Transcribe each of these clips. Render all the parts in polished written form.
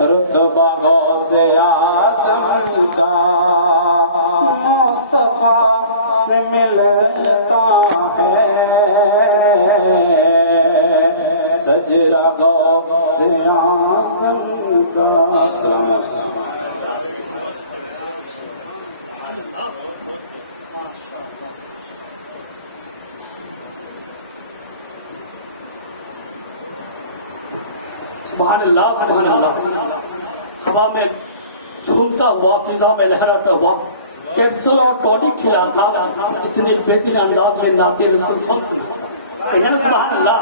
رتبہ غوث اعظم کا مصطفیٰ سے ملتا ہے، سجرہ غوث اعظم کا۔ السلام علیکم۔ سبحان اللہ سبحان اللہ۔ ہوا میں جھومتا ہوا، فضا میں لہراتا ہوا، کیپسول اور ٹونک کھلاتا، اتنے بہترین انداز میں نعت رسول کہنا سبحان اللہ۔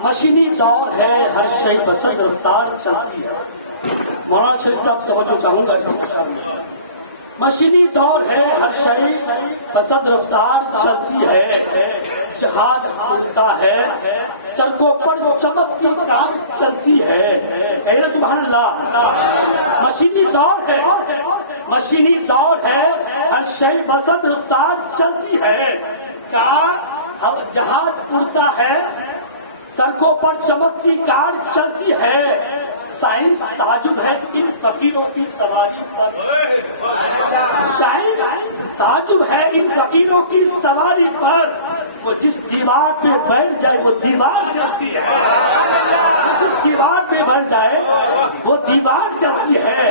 مشینی دور ہے، ہر شے بسند رفتار چلتی ہے۔ مولانا شریف صاحب توجہ چاہوں گا۔ مشینی دور ہے، ہر شے بسند رفتار چلتی ہے، جہاز اڑتا ہے، سڑکوں پر چمکتی کار چلتی ہے۔ کہنا سبحان اللہ۔ مشینی دور ہے، مشینی دور ہے، ہر شے بسند رفتار چلتی ہے، جہاز اڑتا ہے، سڑکوں پر چمکتی کار چلتی ہے۔ سائنس تعجب ہے ان فقیروں کی سواری پر، سائنس تعجب ہے ان فقیروں کی سواری پر۔ وہ جس دیوار پہ بیٹھ جائے وہ دیوار چلتی ہے، جس دیوار پہ بیٹھ جائے وہ دیوار چلتی ہے،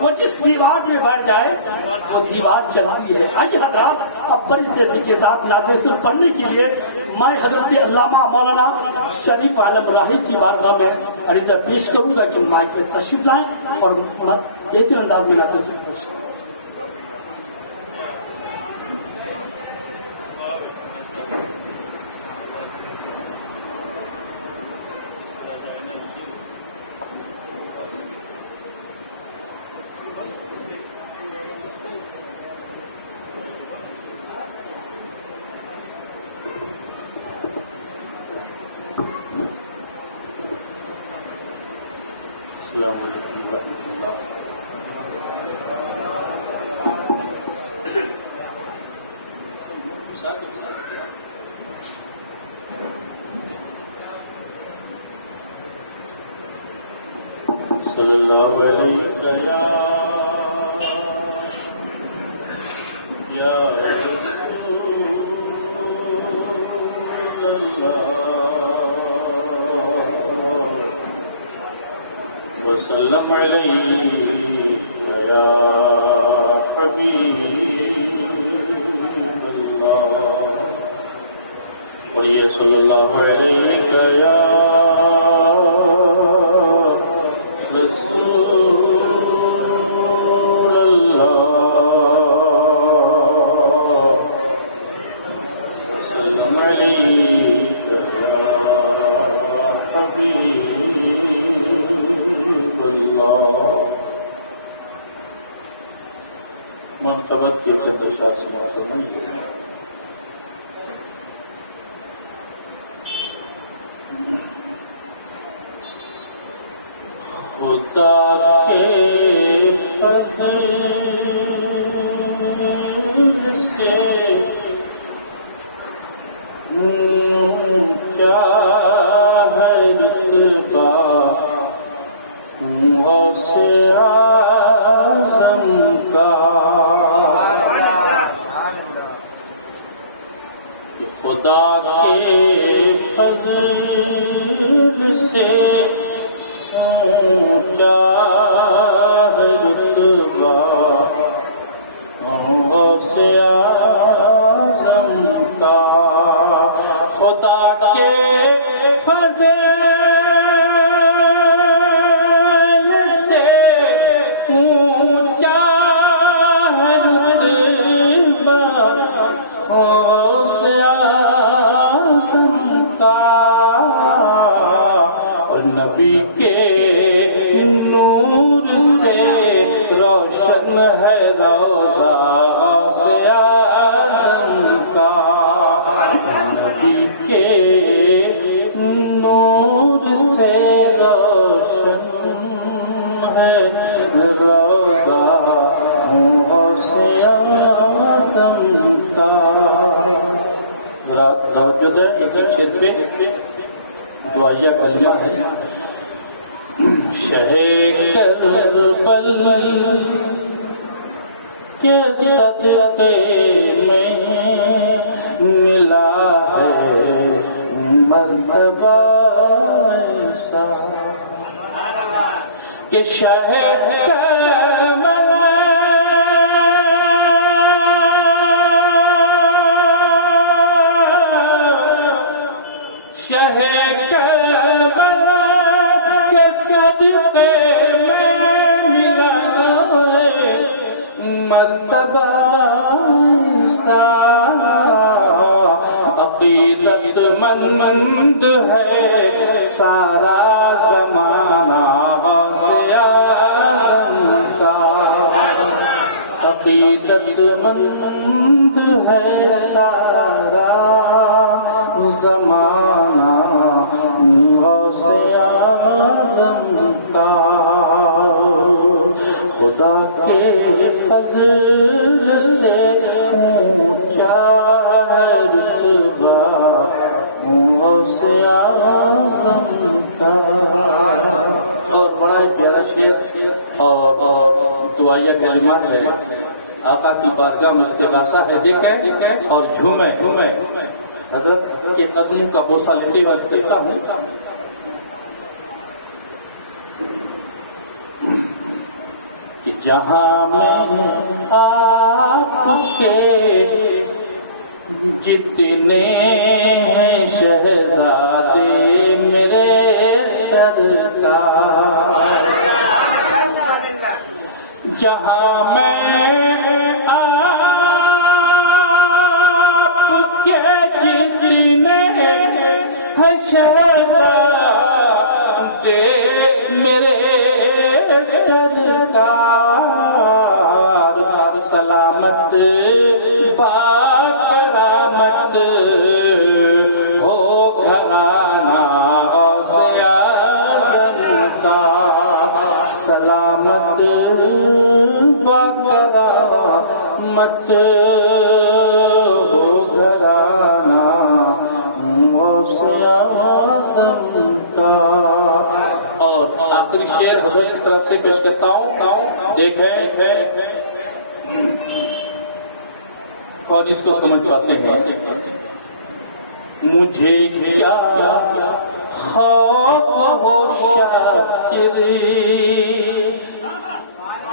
وہ جس دیوار پہ بیٹھ جائے وہ دیوار چلتی ہے۔ آئیے حضرات، اب بڑی تیزی کے ساتھ نعت رسول پڑھنے کے لیے میں حضرت علامہ مولانا شریف عالم راہی کی بارگاہ میں عریضہ پیش کروں گا کہ مائک میں تشریف لائیں اور بہترین انداز میں نعت رسول پیش کریں۔ وسلم علیہ یا حبیب اللہ، صلی اللہ علیہ یا رسول اللہ، وسلم علیہ خدا کے فضل سے کیا ہے رتبہ غوث اعظم کا، خدا کے فضل سے کیا ہے رتبہ غوث اعظم کا، خدا کے فضل سے اونچا ہے رتبہ غوث اعظم کا، اور نبی کے نور سے روشن ہے روضہ غوث اعظم کا، نبی کے نور سے روشن ہے روضہ غوث اعظم کا۔ توجہ دیں ایک شعر پہ، دعائیہ کلمہ ہے، شہ کربل کے صدقے میں ملا ہے مرتبہ ایسا کہ شہ کربل کے صدقے میں ملا ہے مرتبہ سارا، عقیدت مند ہے سارا زمانہ غوث اعظم کا، عقیدت مند ہے سارا زمانہ غوث اعظم کا، خدا کے فضل سے اونچا ہے رتبہ غوث اعظم کا۔ اور بڑا ہی پیارا شعر اور دعائیہ کلمات ہے، آقا کی بارگاہ میں استغاثہ ہے جی کہ اور جھومے حضرت کی تقدیم کا بوسہ لیتے ہوئے کہتا ہوں کہ جہاں میں آپ کے جتنے ہیں شہزادے میرے سرکار، جہاں میں آپ کے جتنے ہیں شہزادے میرے سرکار، سلامت با کرامت ہو گھرانہ غوث اعظم کا، سلامت با کرامت ہو گھرانہ غوث اعظم کا۔ اور آخری شعر حضور کی طرف سے پیش کرتا ہوں، دیکھیں اور اس کو سمجھ پاتے ہیں۔ مجھے کیا خوف ہو شاکری،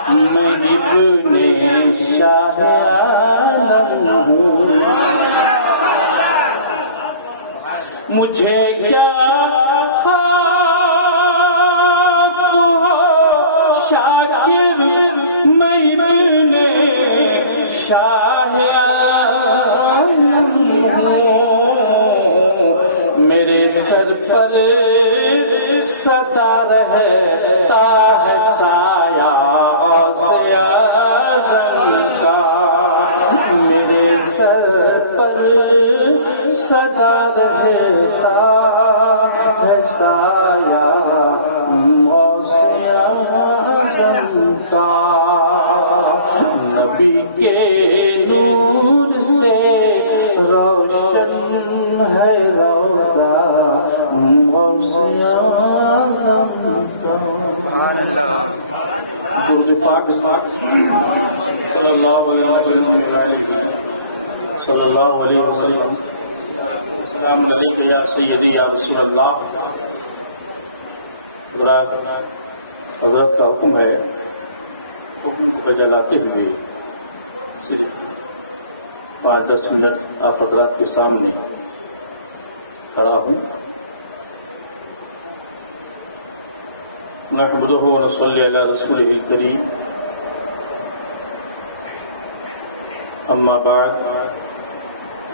میں ابن شاہ عالم ہوں، مجھے کیا خوف ہو شاکر، میں ابن شاہ عالم ہوں، میرے سر پر ستا رہتا ہے سایہ غوث اعظم کا، میرے سر پر ستا رہتا ہے سایہ غوث اعظم کا، نبی کے نور سے روشن ہے روضہ غوث اعظم کا۔ درود پاک صلی اللہ علیہ وسلم۔ السلام علیکم یا سیدی یا رسول اللہ۔ حضرت کا حکم ہے، جلاتے ہوئے صرف 5-10 منٹ آپ حضرات کے سامنے کھڑا ہوں۔ نحمدہ و نصلی علی رسولہ الکریم، اما بعد،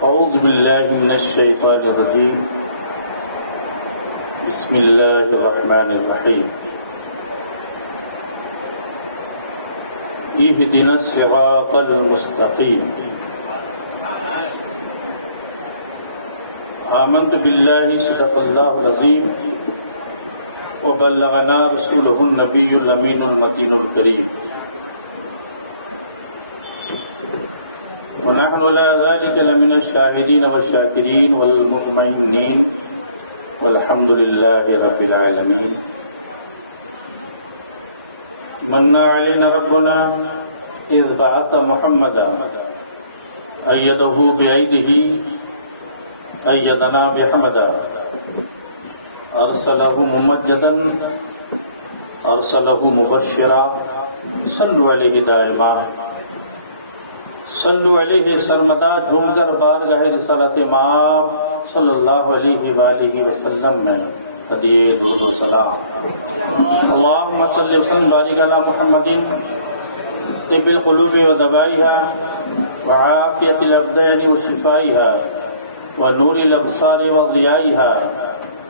اعوذ باللہ من الشیطان الرجیم، بسم اللہ الرحمن الرحیم، اهدنا الصراط المستقیم، آمنت باللہ صدق اللہ العظیم وبلغنا رسولہ النبی الامین المتین الکریم، ونحن على ذلك لمن الشاهدين والشاكرين والمؤمنين الحمد لله رب العالمين من علينا ربنا إذ بعث محمدا أيده بأيده أيدنا بحمدا أرسله ممجدا أرسله مبشرا صلوا عليه دائما صلوا علیہ سرمدا جھوم کر بارگاہ رسالت مآب صلی اللہ علیہ وآلہ وسلم میں حدیث و سلام اللہم صلی وسلم بارک علی محمد طب القلوب ودوائها وعافیت الابدان وشفائها ونور الابصار وضیائها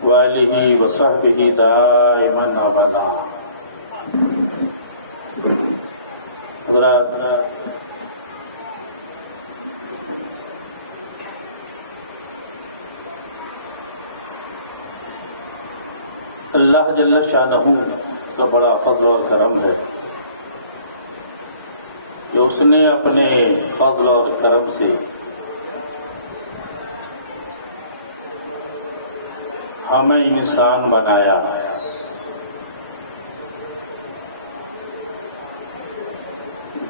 وآلہ وصحبہ دائما ابدا. حضرات، اللہ جل شانہ کا بڑا فضل اور کرم ہے کہ اس نے اپنے فضل اور کرم سے ہمیں انسان بنایا.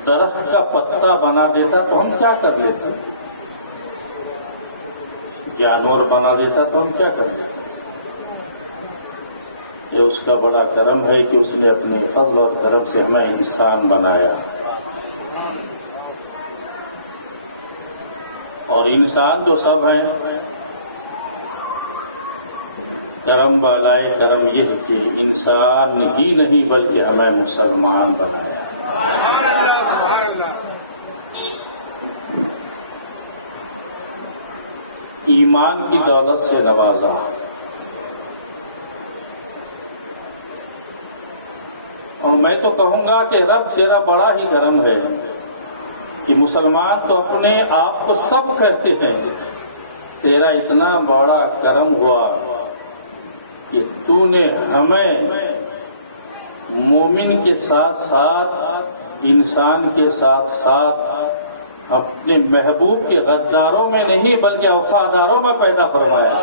درخت کا پتا بنا دیتا تو ہم کیا کر لیتے؟ جانور بنا دیتا تو ہم کیا کرتے؟ یہ اس کا بڑا کرم ہے کہ اس نے اپنے فضل اور کرم سے ہمیں انسان بنایا. اور انسان جو سب ہیں، کرم بالائے کرم یہ ہے کہ انسان ہی نہیں بلکہ ہمیں مسلمان بنایا. ایمان کی دولت سے نوازا. اور میں تو کہوں گا کہ رب تیرا بڑا ہی کرم ہے کہ مسلمان تو اپنے آپ کو سب کہتے ہیں، تیرا اتنا بڑا کرم ہوا کہ تو نے ہمیں مومن کے ساتھ ساتھ انسان کے ساتھ ساتھ اپنے محبوب کے غداروں میں نہیں بلکہ وفاداروں میں پیدا فرمایا.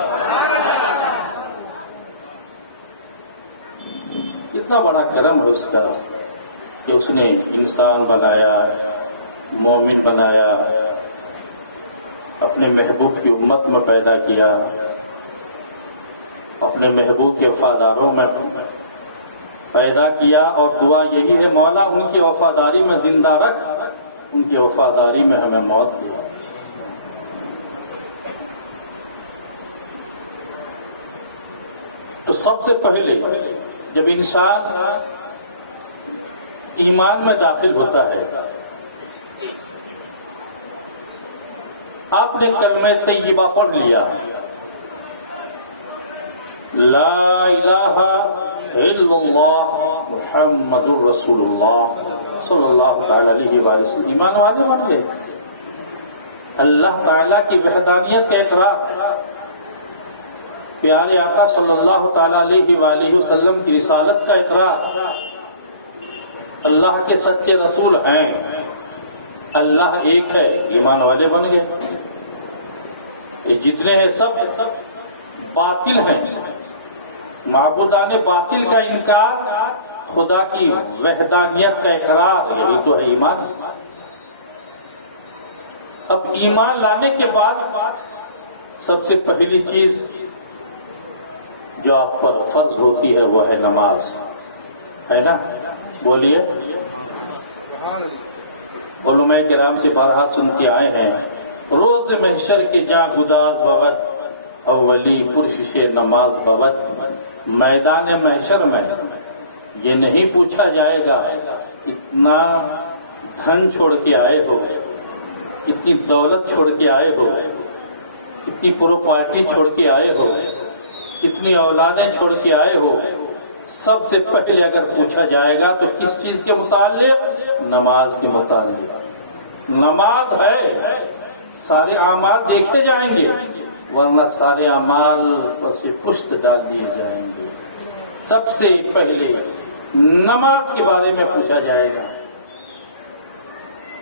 کتنا بڑا کرم ہے اس کا کہ اس نے انسان بنایا، مومن بنایا، اپنے محبوب کی امت میں پیدا کیا، اپنے محبوب کے وفاداروں میں پیدا کیا. اور دعا یہی ہے، مولا ان کی وفاداری میں زندہ رکھ، ان کی وفاداری میں ہمیں موت دے. تو سب سے پہلے جب انسان ایمان میں داخل ہوتا ہے، آپ نے کلمہ طیبہ پڑھ لیا، لا الہ الا اللہ محمد رسول اللہ صلی اللہ تعالی علیہ وآلہ وسلم، ایمان والے بن گئے. اللہ تعالیٰ کی وحدانیت کا اقرار، پیارے آقا صلی اللہ تعالی علیہ وآلہ وسلم کی رسالت کا اقرار، اللہ کے سچے رسول ہیں، اللہ ایک ہے، ایمان والے بن گئے. یہ جتنے ہیں سب باطل ہیں، معبودان باطل کا انکار، خدا کی وحدانیت کا اقرار، یہی تو ہے ایمان. اب ایمان لانے کے بعد سب سے پہلی چیز جو آپ پر فرض ہوتی ہے وہ ہے نماز، ہے نا؟ بولیے. علماء کرام سے بارہا سنتے آئے ہیں، روز محشر کے جا گداز بوت اولی پرشش نماز بوت. میدان محشر میں یہ نہیں پوچھا جائے گا اتنا دھن چھوڑ کے آئے ہو، اتنی دولت چھوڑ کے آئے ہو، اتنی پراپرٹی چھوڑ کے آئے ہو، اتنی اولادیں چھوڑ کے آئے ہو. سب سے پہلے اگر پوچھا جائے گا تو کس چیز کے متعلق؟ نماز کے متعلق. نماز ہے، سارے اعمال دیکھے جائیں گے، ورنہ سارے اعمال پر سے پشت ڈال دیے جائیں گے. سب سے پہلے نماز کے بارے میں پوچھا جائے گا.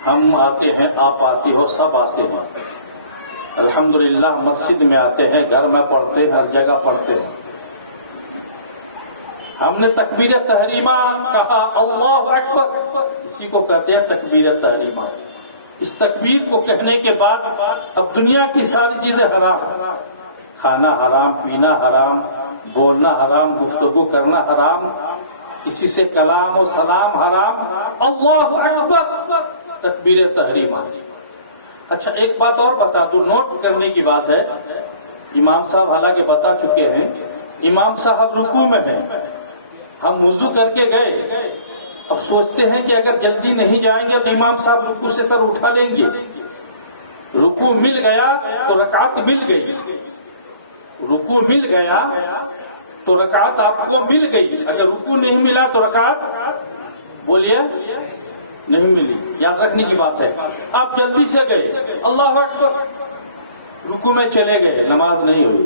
ہم آتے ہیں، آپ آتے ہو، سب آتے ہیں، الحمدللہ مسجد میں آتے ہیں، گھر میں پڑھتے ہیں، ہر جگہ پڑھتے ہیں. ہم نے تکبیر تحریمہ کہا اللہ اکبر، اسی کو کہتے ہیں تکبیر تحریمہ۔ اس تکبیر کو کہنے کے بعد اب دنیا کی ساری چیزیں حرام، کھانا حرام، پینا حرام، بولنا حرام، گفتگو کرنا حرام، کسی سے کلام و سلام حرام۔ اللہ اکبر تکبیر تحریمہ۔ اچھا ایک بات اور بتا دوں، نوٹ کرنے کی بات ہے، امام صاحب حالانکہ بتا چکے ہیں، امام صاحب رکوع میں ہیں، ہم وضو کر کے گئے، اب سوچتے ہیں کہ اگر جلدی نہیں جائیں گے تو امام صاحب رکوع سے سر اٹھا لیں گے، رکوع مل گیا تو رکعت مل گئی، رکوع مل گیا تو رکعت آپ کو مل گئی، اگر رکوع نہیں ملا تو رکعت بولیے نہیں ملی، یاد رکھنے کی بات ہے۔ آپ جلدی سے گئے، اللہ اکبر، رکوع میں چلے گئے، نماز نہیں ہوئی۔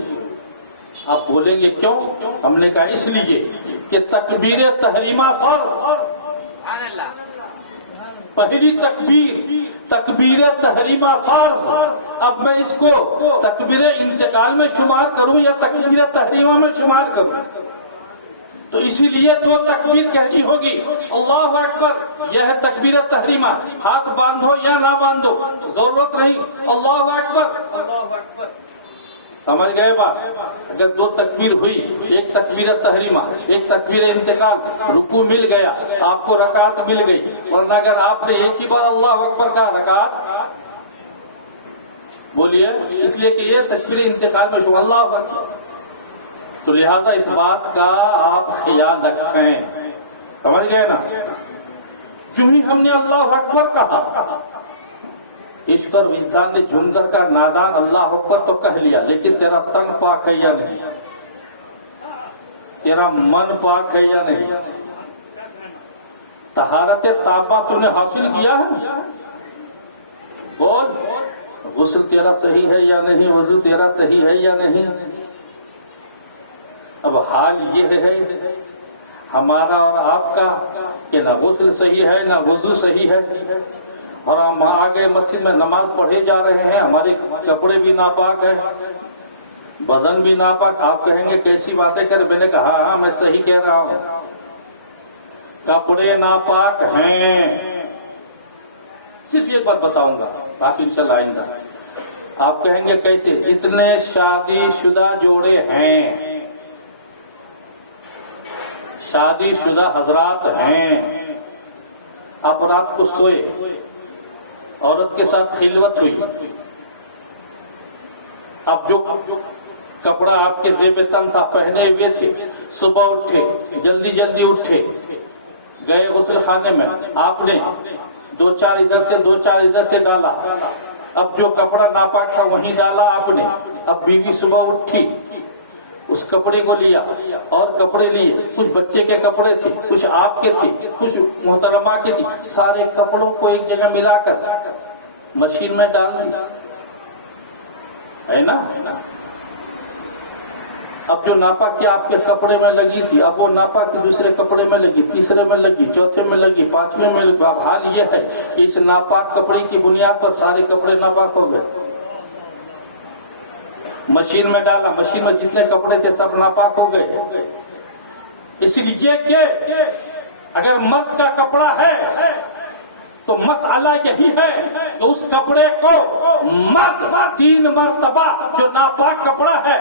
آپ بولیں گے کیوں؟ ہم نے کہا اس لیے کہ تکبیر تحریمہ فرض، پہلی تکبیر تحریمہ فرض، اب میں اس کو تکبیر انتقال میں شمار کروں یا تکبیر تحریمہ میں شمار کروں؟ تو اسی لیے دو تکبیر کہنی ہوگی، اللہ اکبر یہ ہے تکبیر تحریمہ، ہاتھ باندھو یا نہ باندھو ضرورت نہیں، اللہ اکبر اللہ اکبر۔ سمجھ گئے بات؟ اگر دو تکبیر ہوئی، ایک تکبیر تحریمہ ایک تکبیر انتقال، رکوع مل گیا آپ کو رکعت مل گئی، ورنہ اگر آپ نے ایک ہی بار اللہ اکبر کا رکعت بولیے، اس لیے کہ یہ تکبیر انتقال میں شو اللہ اکبر، تو لہذا اس بات کا آپ خیال رکھیں، سمجھ گئے نا؟ جو ہی ہم نے اللہ اکبر کہا، ایشور وجدان نے جھوم کر کا نادان اللہ اکبر تو کہہ لیا، لیکن تیرا تن پاک ہے یا نہیں؟ تیرا من پاک ہے یا نہیں؟ طہارت تابہ تو نے حاصل کیا ہے؟ بول، غسل تیرا صحیح ہے یا نہیں؟ وضو تیرا صحیح ہے یا نہیں؟ اب حال یہ ہے ہمارا اور آپ کا کہ نہ غسل صحیح ہے نہ وضو صحیح ہے، اور ہم آگے مسجد میں نماز پڑھے جا رہے ہیں، ہمارے کپڑے بھی ناپاک ہیں، بدن بھی ناپاک۔ آپ کہیں گے کیسی باتیں کریں؟ میں نے کہا ہاں میں صحیح کہہ رہا ہوں، کپڑے ناپاک ہیں۔ صرف ایک بات بتاؤں گا، باقی انشاءاللہ آئندہ۔ آپ کہیں گے کیسے؟ اتنے شادی شدہ جوڑے ہیں، شادی شدہ حضرات ہیں، آپ رات کو سوئے، عورت کے ساتھ خلوت ہوئی، اب جو کپڑا آپ کے زیب تن تھا پہنے ہوئے تھے، صبح اٹھے، جلدی جلدی اٹھے، گئے غسل خانے میں، آپ نے دو چار ادھر سے ڈالا، اب جو کپڑا ناپاک تھا وہیں ڈالا آپ نے، اب بیوی صبح اٹھی، اس کپڑے کو لیا اور کپڑے لیے، کچھ بچے کے کپڑے تھے، کچھ آپ کے تھے، کچھ محترمہ کے تھے، سارے کپڑوں کو ایک جگہ ملا کر مشین میں ڈال دیا، ہے نا؟ اب جو ناپاک آپ کے کپڑے میں لگی تھی، اب وہ ناپاک دوسرے کپڑے میں لگی، تیسرے میں لگی، چوتھے میں لگی، پانچویں میں لگی۔ اب حال یہ ہے کہ اس ناپاک کپڑے کی بنیاد پر سارے کپڑے ناپاک ہو گئے، مشین میں ڈالا، مشین میں جتنے کپڑے تھے سب ناپاک ہو گئے۔ اس لیے کہ اگر مرد کا کپڑا ہے تو مسئلہ یہی ہے کہ اس کپڑے کو مرد 3 مرتبہ، جو ناپاک کپڑا ہے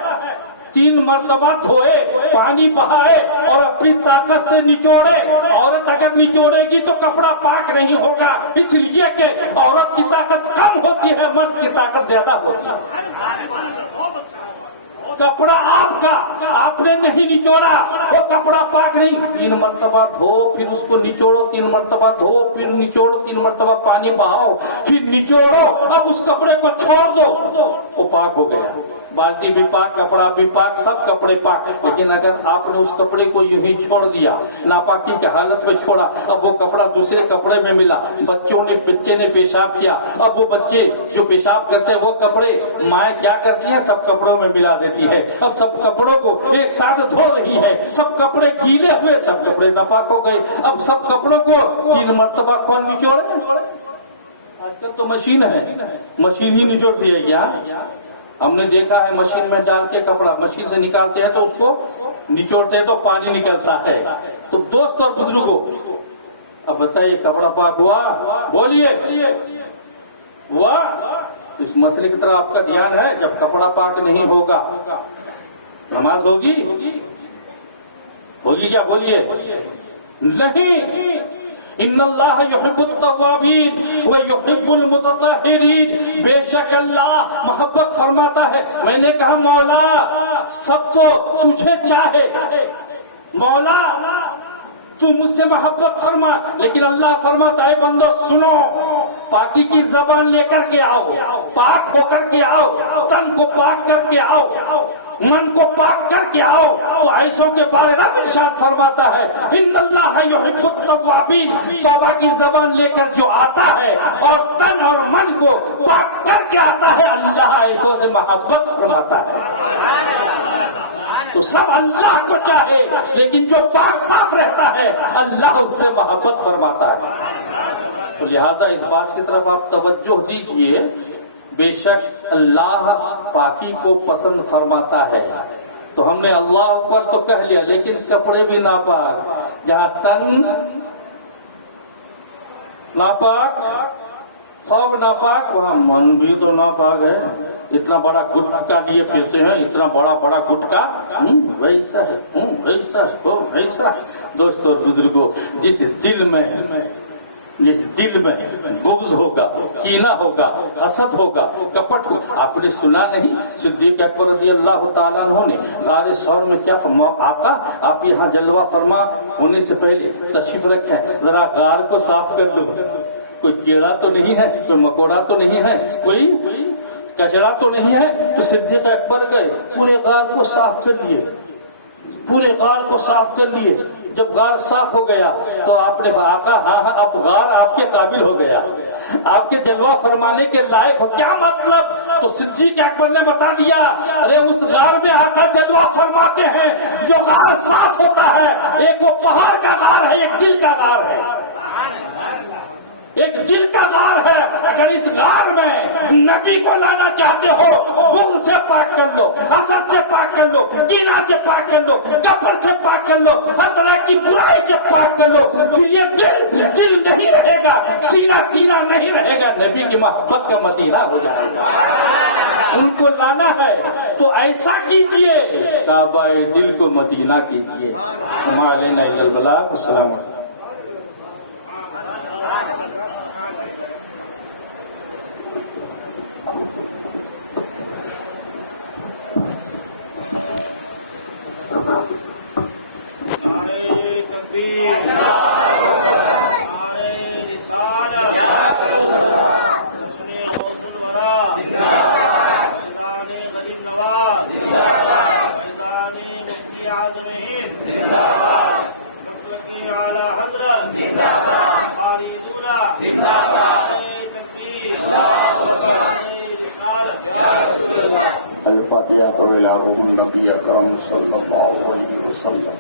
3 مرتبہ دھوئے، پانی بہائے اور اپنی طاقت سے نچوڑے۔ عورت اگر نچوڑے گی تو کپڑا پاک نہیں ہوگا، اس لیے کہ عورت کی طاقت کم ہوتی ہے، مرد کی طاقت زیادہ ہوتی ہے۔ کپڑا آپ کا، آپ نے نہیں نچوڑا، وہ کپڑا پاک نہیں۔ 3 مرتبہ دھو، پھر اس کو نچوڑو، 3 مرتبہ دھو، پھر نچوڑو، 3 مرتبہ پانی بہاؤ، پھر نچوڑو، اب اس کپڑے کو چھوڑ دو، وہ پاک ہو گیا۔ بالٹی بھی پاک، کپڑا بھی پاک، سب کپڑے پاک۔ لیکن اگر آپ نے اس کپڑے کو یوں ہی چھوڑ دیا، ناپاکی کی حالت میں چھوڑا، اب وہ کپڑا دوسرے کپڑے میں ملا، بچے نے پیشاب کیا، اب وہ بچے جو پیشاب کرتے ہیں وہ کپڑے مائیں کیا کرتی ہیں، سب کپڑوں میں ملا دیتی ہے۔ اب سب کپڑوں کو ایک ساتھ دھو رہی ہے، سب کپڑے گیلے ہوئے، سب کپڑے ناپاک ہو گئے۔ اب سب کپڑوں کو 3 مرتبہ کون نچوڑے؟ آج کل تو مشین ہے، مشین ہی نچوڑ دیے گیا۔ ہم نے دیکھا ہے مشین میں ڈال کے کپڑا مشین سے نکالتے ہیں تو اس کو نچوڑتے ہیں تو پانی نکلتا ہے. تو دوست اور بزرگوں اب بتائیے کپڑا پاک ہوا؟ بولیے ہوا؟ تو اس مسئلے کی طرف آپ کا دھیان ہے. جب کپڑا پاک نہیں ہوگا نماز ہوگی؟ ہوگی کیا؟ بولیے نہیں. ان اللہ یحب التوابین ویحب المتطہرین. بے شک اللہ محبت فرماتا ہے. میں نے کہا مولا سب تو تجھے چاہے، مولا تو مجھ سے محبت فرما، لیکن اللہ فرماتا ہے بندو سنو، پاکی کی زبان لے کر کے آؤ، پاک ہو کر کے آؤ، تن کو پاک کر کے آؤ، من کو پاک کر کے آؤ. تو ایسوں کے بارے رب ارشاد فرماتا ہے ان اللہ یحب التوابین. توبہ کی زبان لے کر جو آتا ہے اور تن اور من کو پاک کر کے آتا ہے، اللہ ایسوں سے محبت فرماتا ہے. تو سب اللہ کو چاہے، لیکن جو پاک صاف رہتا ہے اللہ اس سے محبت فرماتا ہے. تو لہذا اس بات کی طرف آپ توجہ دیجئے، بے شک اللہ پاکی کو پسند فرماتا ہے. تو ہم نے اللہ اوپر تو کہہ لیا، لیکن کپڑے بھی ناپاک، جہاں تن ناپاک، خواب ناپاک، وہاں من بھی تو ناپاک ہے. اتنا بڑا گٹکا لیے پھرتے ہیں، اتنا بڑا بڑا گٹکا، ویسا ہے ویسا ہے ویسا. دوستوں اور بزرگوں، جس دل میں بغض ہوگا، کینہ ہوگا، حسد ہوگا، کپٹ ہوگا. آپ نے سنا نہیں صدیق اکبر رضی اللہ تعالیٰ عنہ نے غار ثور میں کیا فرمایا؟ آقا آپ یہاں جلوہ فرما ہونے سے پہلے تشریف رکھیں، ذرا غار کو صاف کر لو. کوئی کیڑا تو نہیں ہے، کوئی مکوڑا تو نہیں ہے، کوئی کچرا تو نہیں ہے. تو صدیق اکبر گئے، پورے غار کو صاف کر لیے، پورے غار کو صاف کر لیے. جب غار صاف ہو گیا تو آپ نے آقا ہاں اب غار آپ کے قابل ہو گیا، آپ کے جلوہ فرمانے کے لائق ہو. کیا مطلب؟ تو صدیق اکبر نے بتا دیا، ارے اس غار میں آقا جلوہ فرماتے ہیں جو غار صاف ہوتا ہے. ایک وہ پہاڑ کا غار ہے، ایک دل کا غار ہے، ایک دل کا غار ہے. اگر اس غار میں نبی کو لانا چاہتے ہو، بغض سے پاک کر لو، حسد سے پاک کر لو، کینہ سے پاک کر لو، کفر سے پاک کر لو، ہر طرح کی برائی سے پاک کر لو. پھر یہ دل نہیں رہے گا، سینہ نہیں رہے گا، نبی کی محبت کا مدینہ ہو جائے گا. ان کو لانا ہے تو ایسا کیجئے، کعبہ دل کو مدینہ کیجئے. وما علینا الا البلاغ. السلام علیکم. الفاتحة إلى روح النبي أكرم صلى الله عليه وسلم.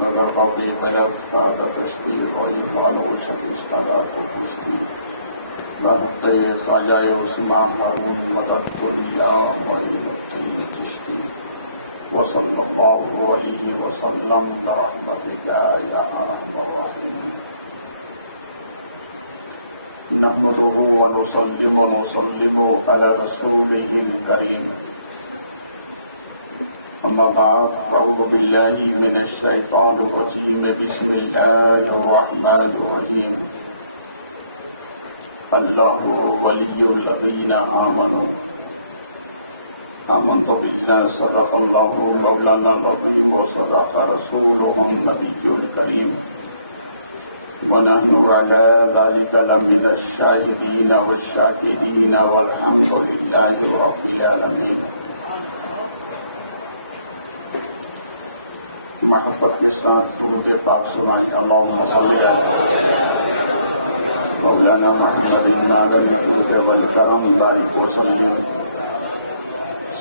اگر قبلی ملف هذا تشکیل وإقال وشکیش لگا بہتے خواجہ عثمان محمود مدد اللہ وصلی اللہ علیہ وسلم برحمتک یا ارحم الراحمین. نحمده ونصلي ونسلم على رسوله الكريم. اما بعد، اعوذ باللہ من الشیطان الرجیم. بسم اللہ الرحمن الرحیم. اللہ ولی الذین آمنوا. آمنت باللہ صدق اللہ مولانا العظیم وصدق رسولہ النبی الکریم ونحن علی ذلک لمن الشاہدین والشاکرین والحمد للہ رب العالمین. محبت کے ساتھ درود پاک سنائیں. اللہم صلی علی مولانا محمد بن الجود والکرم. وسلم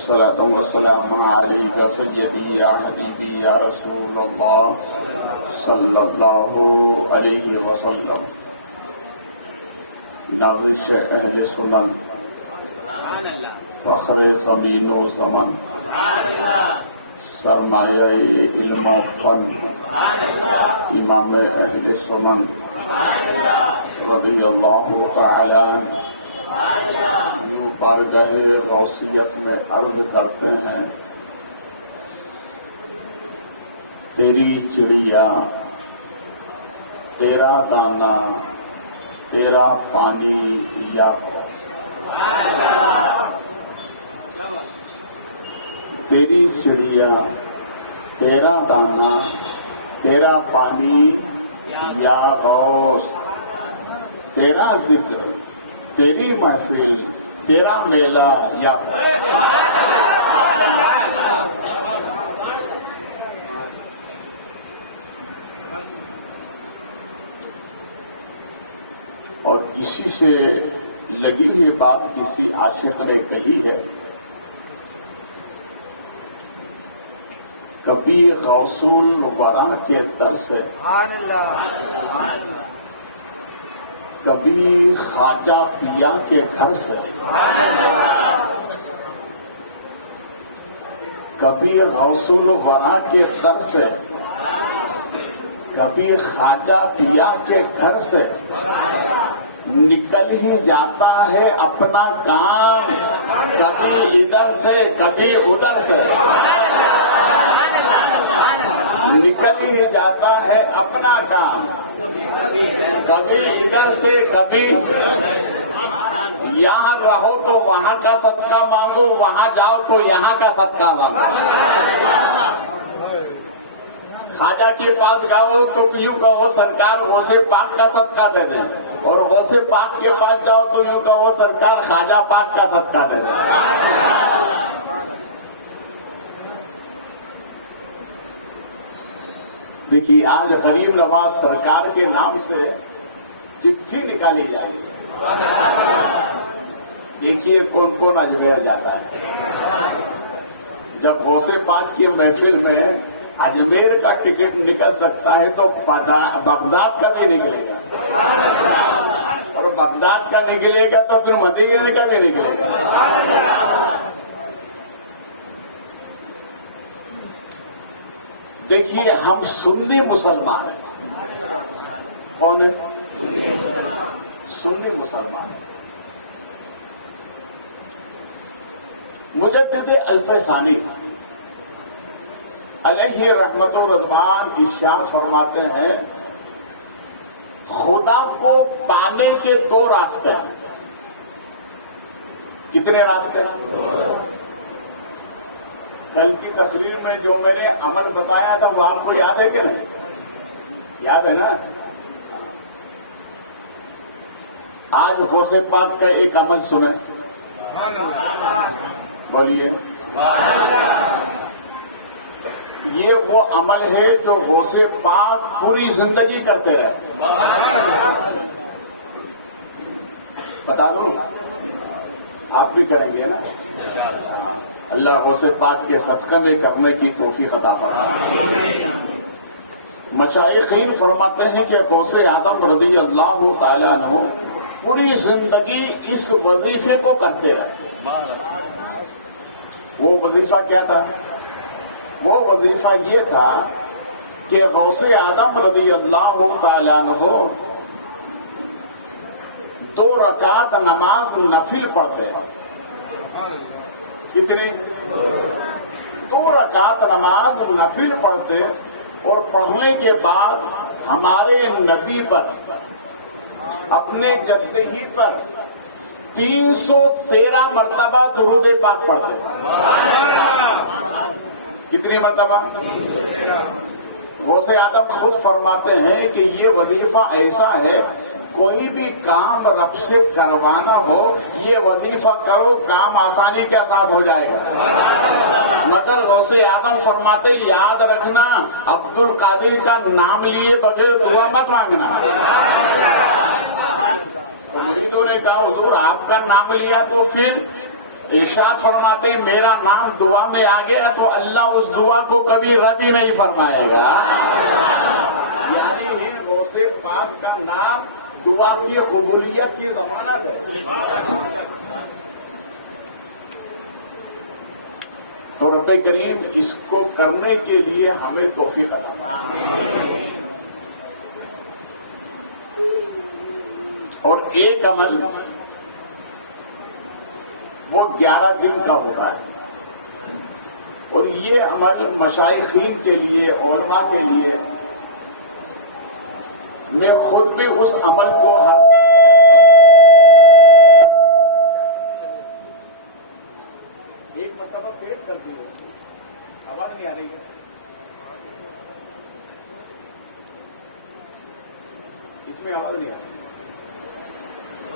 صلاة والسلام عليك سيدي يا حبيبي يا رسول الله صلى الله عليه وسلم. نازش اہل سنت، فخر زمین و زمان، سرمایہ علم و فن، امام اہل سنت رضی اللہ تعالی عنہ بارگاہ غوثیت میں عرض کرتے ہیں، تیری چڑیا، تیرا دانا، تیرا پانی یا تیری چڑیا، تیرا دانا، تیرا پانی یا غوث، تیرا ذکر، تیری محفل، تیرا میلہ یا اور اسی سے لگی ہوئی بات کسی عاشق نے کہی ہے، کبھی غوث الورا کے در سے، کبھی خواجہ پیا کے گھر سے، کبھی غوث الورا کے در سے، کبھی خواجہ پیا کے گھر سے نکل ہی جاتا ہے اپنا کام، کبھی ادھر سے کبھی ادھر سے نکل ہی جاتا ہے اپنا کام، کبھی ادھر سے کبھی یہاں رہو تو وہاں کا صدقہ مانگو، وہاں جاؤ تو یہاں کا صدقہ مانگو، خواجہ کے پاس جاؤ تو یوں کہو سرکار غوث پاک کا صدقہ دے دیں، اور غوث پاک کے پاس جاؤ تو یوں کہو سرکار خواجہ پاک کا صدقہ دے دیں۔ دیکھیے آج غریب نواز سرکار کے نام سے چٹھی نکالی جائے، دیکھیے کون کون اجمیر جاتا ہے۔ جب غوث پاک کی محفل میں اجمیر کا ٹکٹ نکل سکتا ہے تو بغداد کا بھی نکلے گا، اور بغداد کا نکلے گا تو پھر مدینے کا بھی نکلے گا۔ دیکھیے ہم سنی مسلمان ہیں، کون ہے؟ سنی مسلمان ہیں۔ مجدد الفسانی علیہ رحمت و رضوان ارشاد فرماتے ہیں، خدا کو پانے کے دو راستے ہیں۔ کتنے راستے ہیں؟ کل کی تقریر میں جو میں نے عمل بتایا تھا وہ آپ کو یاد ہے کہ نہیں؟ یاد ہے نا؟ آج غوث پاک کا ایک عمل سنیں، بولیے۔ یہ وہ عمل ہے جو غوث پاک پوری زندگی کرتے رہے۔ بتا دو، آپ بھی کریں گے نا؟ اللہ غوث پاک کے صدقے میں کرنے کی توفیق عطا فرمائے۔ مشائخین فرماتے ہیں کہ غوث اعظم رضی اللہ تعالی عنہ پوری زندگی اس وظیفے کو کرتے رہے۔ وہ وظیفہ کیا تھا؟ وہ وظیفہ یہ تھا کہ غوث اعظم رضی اللہ تعالی عنہ 2 رکعت نماز نفل پڑھتے ہیں۔ کتنی؟ 2 رکعت نماز نفل پڑھتے، اور پڑھنے کے بعد ہمارے نبی پر، اپنے جد ہی پر 313 مرتبہ درود پاک پڑھتے۔ کتنی مرتبہ؟ غوث اعظم خود فرماتے ہیں کہ یہ وظیفہ ایسا ہے، کوئی بھی کام رب سے کروانا ہو یہ وظیفہ کرو، کام آسانی کے ساتھ ہو جائے گا۔ مگر غوث اعظم فرماتے یاد رکھنا، عبد القادر کا نام لیے بغیر دعا مت مانگنا۔ نے کہا حضور آپ کا نام لیا تو پھر ارشاد فرماتے ہیں میرا نام دعا میں آ گیا تو اللہ اس دعا کو کبھی رد ہی نہیں فرمائے گا. یعنی غوث پاک کا نام دعا کی قبولیت کی ضمانت ہے. تو رب کریم اس کو کرنے کے لیے ہمیں توفیق عطا فرمائے. اور ایک عمل وہ 11 دن کا ہوتا ہے، اور یہ عمل مشائخین کے لیے، علماء کے لیے، میں خود بھی اس عمل کو ایک مرتبہ سیو کر دی. آواز نہیں آ رہی ہے؟ اس میں آواز نہیں آ رہی.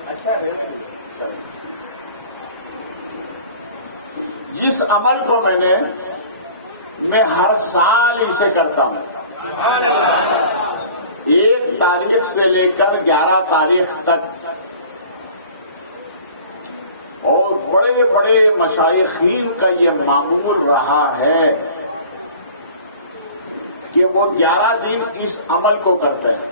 اچھا ہے. جس عمل کو میں ہر سال اسے کرتا ہوں، 1 تاریخ سے لے کر 11 تاریخ تک، اور بڑے بڑے مشائخین کا یہ معمول رہا ہے کہ وہ 11 دن اس عمل کو کرتے ہیں.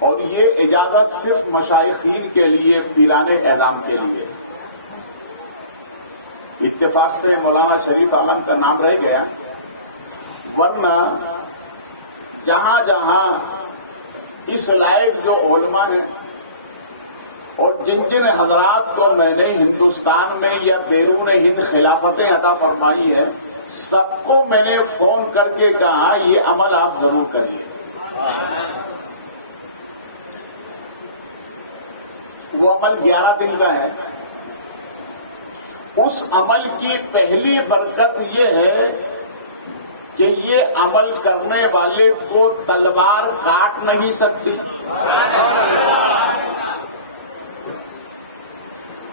اور یہ اجازت صرف مشائخین کے لیے، پیران اعظام کے لیے. اتفاق سے مولانا شریف احمد کا نام رہ گیا، ورنہ جہاں جہاں اس لائق جو علماء ہیں اور جن جن حضرات کو میں نے ہندوستان میں یا بیرون ہند خلافتیں عطا فرمائی ہے، سب کو میں نے فون کر کے کہا یہ عمل آپ ضرور کریے. وہ عمل 11 دن کا ہے. اس عمل کی پہلی برکت یہ ہے کہ یہ عمل کرنے والے کو تلوار کاٹ نہیں سکتی،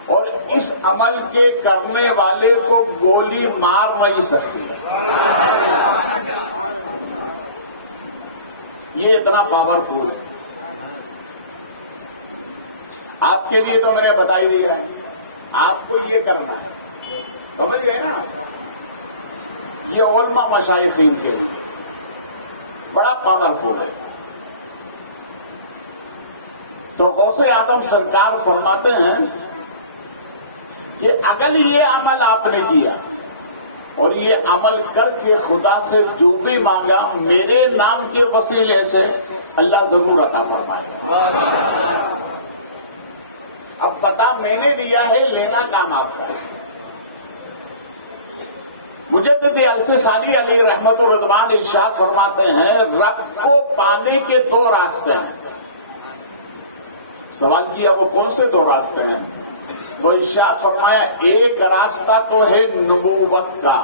اور اس عمل کے کرنے والے کو گولی مار نہیں سکتی. یہ اتنا پاورفل ہے. آپ کے لیے تو میں نے بتا ہی دیا ہے، آپ کو یہ کرنا ہے. سمجھ گئے نا؟ یہ علماء مشائخین کے بڑا پاورفل ہے. تو غوث اعظم سرکار فرماتے ہیں کہ اگر یہ عمل آپ نے کیا اور یہ عمل کر کے خدا سے جو بھی مانگا میرے نام کے وسیلے سے اللہ ضرور عطا فرمائے. اب پتا میں نے دیا ہے، لینا کام آپ کا ہے. مجدد الف ثانی علی رحمت الرضوان ارشاد فرماتے ہیں رب کو پانے کے 2 راستے ہیں. سوال کیا وہ کون سے 2 راستے ہیں؟ تو ارشاد فرمایا ایک راستہ تو ہے نبوت کا.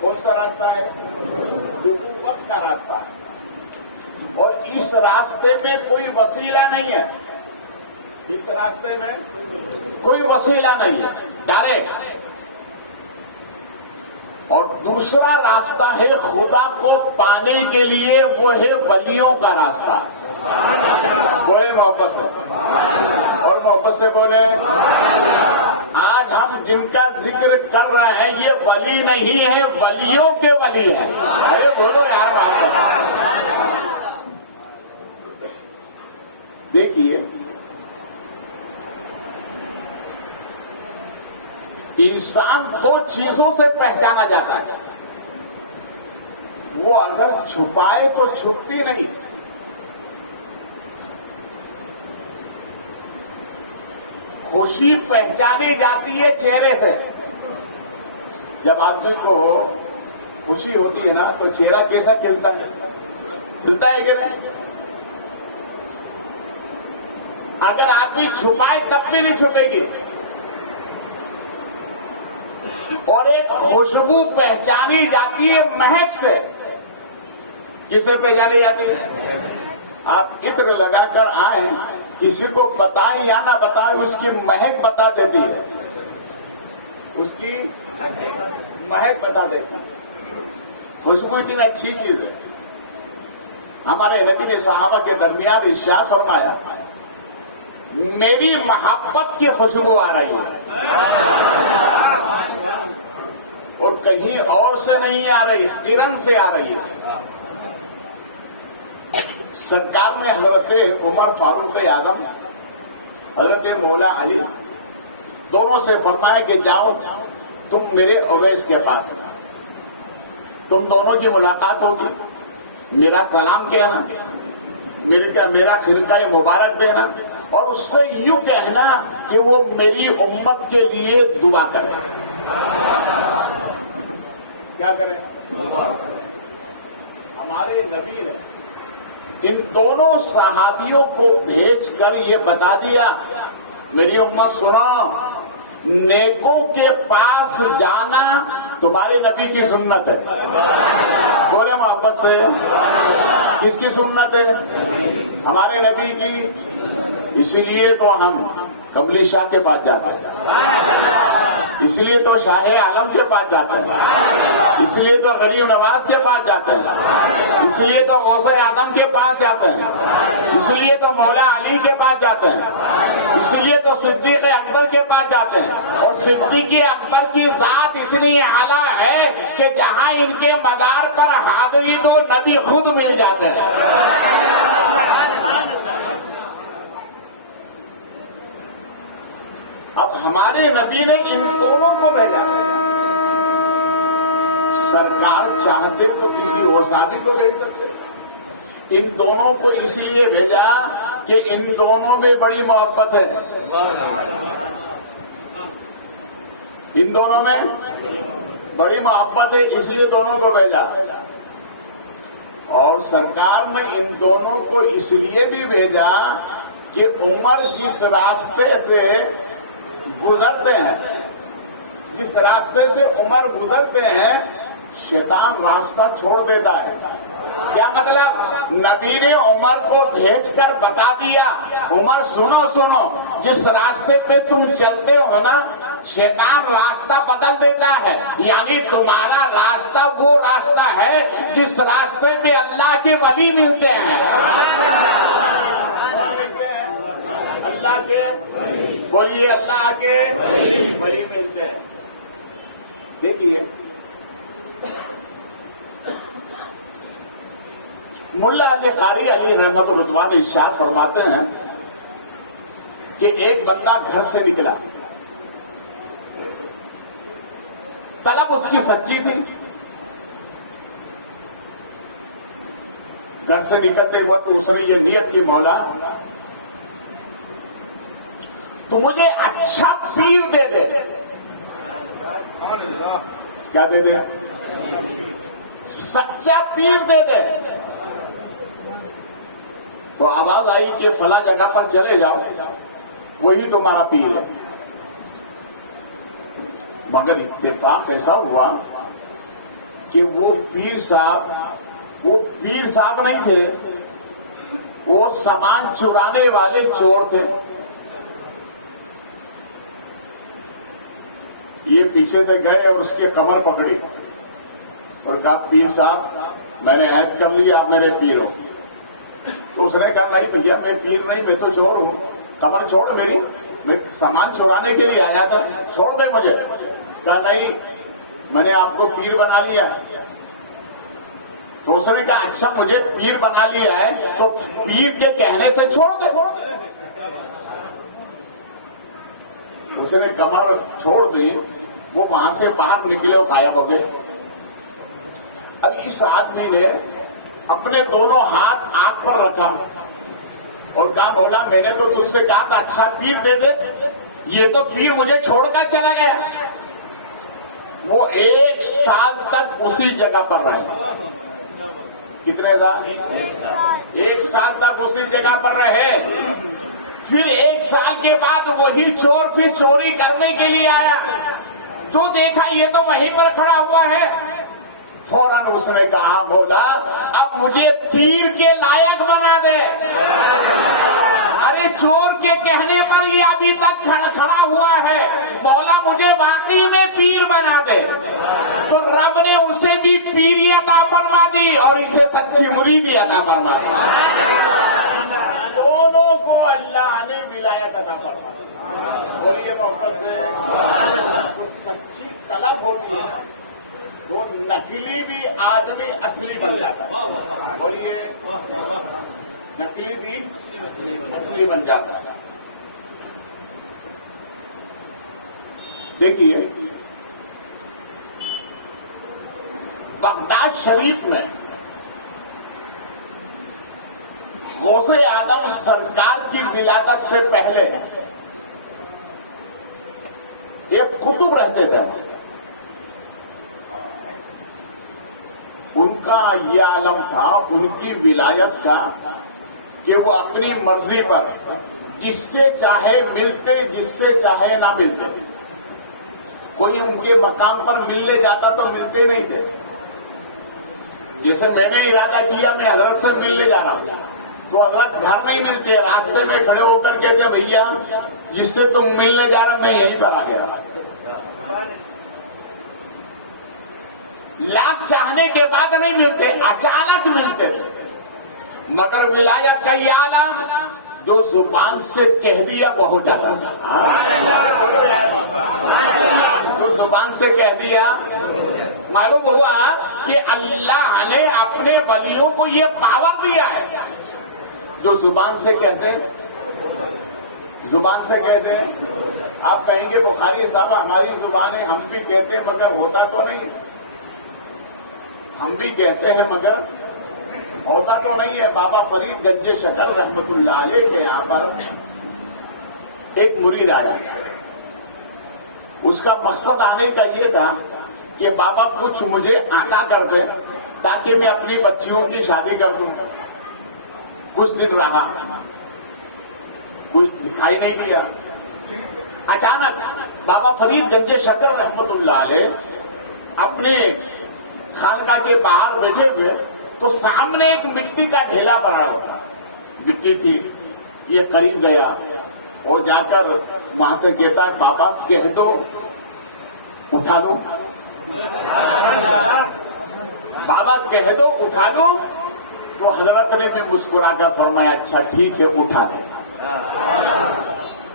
کون سا راستہ ہے؟ نبوت کا راستہ ہے. اور اس راستے میں کوئی وسیلہ نہیں ہے. اس راستے میں کوئی وسیلہ نہیں ہے، ڈائریکٹ. اور دوسرا راستہ ہے خدا کو پانے کے لیے، وہ ہے ولیوں کا راستہ. بولے محبت سے، اور محبت سے بولے. آج ہم جن کا ذکر کر رہے ہیں یہ ولی نہیں ہے، ولیوں کے ولی ہیں. ارے بولو یار محبت سے. دیکھیے انسان 2 چیزوں سے پہچانا جاتا ہے. وہ اگر چھپائے تو چھپتی نہیں. خوشی پہچانی جاتی ہے چہرے سے. جب آدمی کو خوشی ہوتی ہے نا تو چہرہ کیسا کھلتا ہے؟ کھلتا ہے کہ نہیں؟ اگر آدمی چھپائے تب بھی نہیں چھپے گی. اور ایک خوشبو پہچانی جاتی ہے مہک سے. کس سے پہچانی جاتی ہے؟ آپ عطر لگا کر آئیں، کسی کو بتائیں یا نہ بتائیں، اس کی مہک بتا دیتی ہے. اس کی مہک بتا دیتی ہے. خوشبو اتنی اچھی چیز ہے. ہمارے نبی نے صحابہ کے درمیان ارشاد فرمایا میری محبت کی خوشبو آ رہی ہے اور کہیں اور سے نہیں آ رہی، کرن سے آ رہی ہے۔ سرکار نے حضرت عمر فاروق اعظم، حضرت مولا علی دونوں سے فرمایا کہ جاؤ تم میرے اویس کے پاس، تم دونوں کی ملاقات ہوگی، میرا سلام کہنا، میرا خرقہ مبارک دینا، اور اس سے یوں کہنا کہ وہ میری امت کے لیے دعا کرنا۔ کیا کریں؟ ہمارے نبی ان دونوں صحابیوں کو بھیج کر یہ بتا دیا، میری امت سنو، نیکوں کے پاس جانا تمہارے نبی کی سنت ہے۔ بولے محبت سے، کس کی سنت ہے؟ ہمارے نبی کی۔ اسی لیے تو ہم کملی شاہ کے پاس جاتے ہیں، اس لیے تو شاہ عالم کے پاس جاتے ہیں، اس لیے تو غریب نواز کے پاس جاتے ہیں، اس لیے تو غوث اعظم کے پاس جاتے ہیں، اس لیے تو مولا علی کے پاس جاتے ہیں، اس لیے تو صدیق اکبر کے پاس جاتے ہیں۔ اور صدیق اکبر کی ذات اتنی اعلیٰ ہے کہ جہاں ان کے مزار پر حاضری دو نبی خود مل جاتے ہیں۔ اب ہمارے نبی نے ان دونوں کو بھیجا، سرکار چاہتے تو کسی اور صحابی کو بھیج سکتے، ان دونوں کو اس لیے بھیجا کہ ان دونوں میں بڑی محبت ہے، ان دونوں میں بڑی محبت ہے، اس لیے دونوں کو بھیجا۔ اور سرکار نے ان دونوں کو اس لیے بھی بھیجا کہ عمر جس راستے سے گزرتے ہیں، جس راستے سے عمر گزرتے ہیں، شیطان راستہ چھوڑ دیتا ہے۔ کیا مطلب؟ نبی نے عمر کو بھیج کر بتا دیا، عمر سنو سنو، جس راستے پہ تم چلتے ہو نا، شیطان راستہ بدل دیتا ہے، یعنی تمہارا راستہ وہ راستہ ہے جس راستے پہ اللہ کے ولی ملتے ہیں۔ اللہ کے، بولیے اللہ کے ولی ملتے ہیں۔ دیکھیے ملا علی قاری علی رحمت الرضوان ارشاد فرماتے ہیں کہ ایک بندہ گھر سے نکلا، طلب اس کی سچی تھی، گھر سے نکلتے وقت اس نے یہ نیت کی، مولا تو مجھے اچھا پیر دے دے۔ کیا دے دے؟ سچا پیر دے دے۔ تو آواز آئی کہ فلاں جگہ پر چلے جاؤ، وہی تمہارا پیر ہے۔ مگر اتفاق ایسا ہوا کہ وہ پیر صاحب نہیں تھے، وہ سامان چرانے والے چور تھے۔ یہ پیچھے سے گئے اور اس کی کمر پکڑی اور کہا، پیر صاحب میں نے عہد کر لی، آپ میرے پیر ہو۔ تو اس نے کہا، نہیں بھیا میں پیر نہیں، میں تو چور ہوں، کمر چھوڑ میری، میں سامان چرانے کے لیے آیا تھا، چھوڑ دے مجھے۔ کہا نہیں، میں نے آپ کو پیر بنا لیا۔ تو اس نے کہا، اچھا مجھے پیر بنا لیا ہے تو پیر کے کہنے سے چھوڑ دے۔ اس نے کمر چھوڑ دی، وہ وہاں سے باہر نکلے اور غائب ہو گئے۔ اب اس آدمی نے اپنے دونوں ہاتھ آنکھ پر رکھا اور کہا، مولا میں نے تو تجھ سے کہا تھا اچھا پیر دے دے، یہ تو پیر مجھے چھوڑ کر چلا گیا۔ وہ 1 سال تک اسی جگہ پر رہے۔ کتنے سال؟ 1 سال تک اسی جگہ پر رہے۔ پھر 1 سال کے بعد وہی چور پھر چوری کرنے کے لیے آیا، جو دیکھا یہ تو وہیں پر کھڑا ہوا ہے، فوراً اس نے کہا، مولا اب مجھے پیر کے لائق بنا دے۔ ارے چور کے کہنے پر یہ ابھی تک کھڑا ہوا ہے، مولا مجھے واقعی میں پیر بنا دے۔ تو رب نے اسے بھی پیری عطا فرما دی اور اسے سچی مریدی عطا فرما دی۔ دونوں کو اللہ نے ولایت عطا فرمائی. بولیے محبت سے. جو سچی طلب ہوتی ہے وہ نکلی بھی آدمی اصلی بن جاتا ہے. بولیے نکلی بھی اصلی بن جاتا ہے. دیکھیے بغداد شریف میں غوث اعظم سرکار کی ولادت سے پہلے ایک قطب رہتے تھے. ان کا یہ عالم تھا ان کی ولایت کا کہ وہ اپنی مرضی پر جس سے چاہے ملتے جس سے چاہے نہ ملتے. کوئی ان کے مقام پر ملنے جاتا تو ملتے نہیں تھے. جیسے میں نے ارادہ کیا میں حضرت سے ملنے جا رہا ہوں تو حضرت گھر نہیں ملتے, راستے میں کھڑے ہو کر کہتے بھیا جس سے تم ملنے جا رہا میں یہیں پر آ گیا. لاکھ چاہنے کے بعد نہیں ملتے, اچانک ملتے تھے. مگر ولایت کا یہ عالم جو زبان سے کہہ دیا وہ ہو جاتا تھا. تو زبان سے کہہ دیا. معلوم ہوا کہ اللہ نے اپنے ولیوں کو یہ پاور دیا ہے جو زبان سے کہتے زبان سے کہتے. آپ کہیں گے بخاری صاحب ہماری زبان ہے, ہم بھی کہتے ہیں مگر ہوتا تو نہیں. ہم بھی کہتے ہیں مگر ہوتا تو نہیں ہے. بابا فرید گنج شکر رحمت اللہ علیہ کے یہاں پر ایک مرید آیا. اس کا مقصد آنے کا یہ تھا کہ بابا کچھ مجھے عطا کر دے تاکہ میں اپنی بچیوں کی شادی کر دوں. کچھ دن رہا, کچھ دکھائی نہیں دیا. اچانک بابا فرید گنج شکر رحمت اللہ علیہ اپنے خانقاہ کے باہر بیٹھے ہوئے تو سامنے ایک مٹی کا ڈھیلا پڑا ہوتا. مٹی تھی. یہ قریب گیا اور جا کر وہاں سے کہتا ہے بابا کہہ دو اٹھا لو. بابا کہہ دو اٹھا لو. تو حضرت نے بھی مسکرا کر فرمایا اچھا ٹھیک ہے اٹھا لے.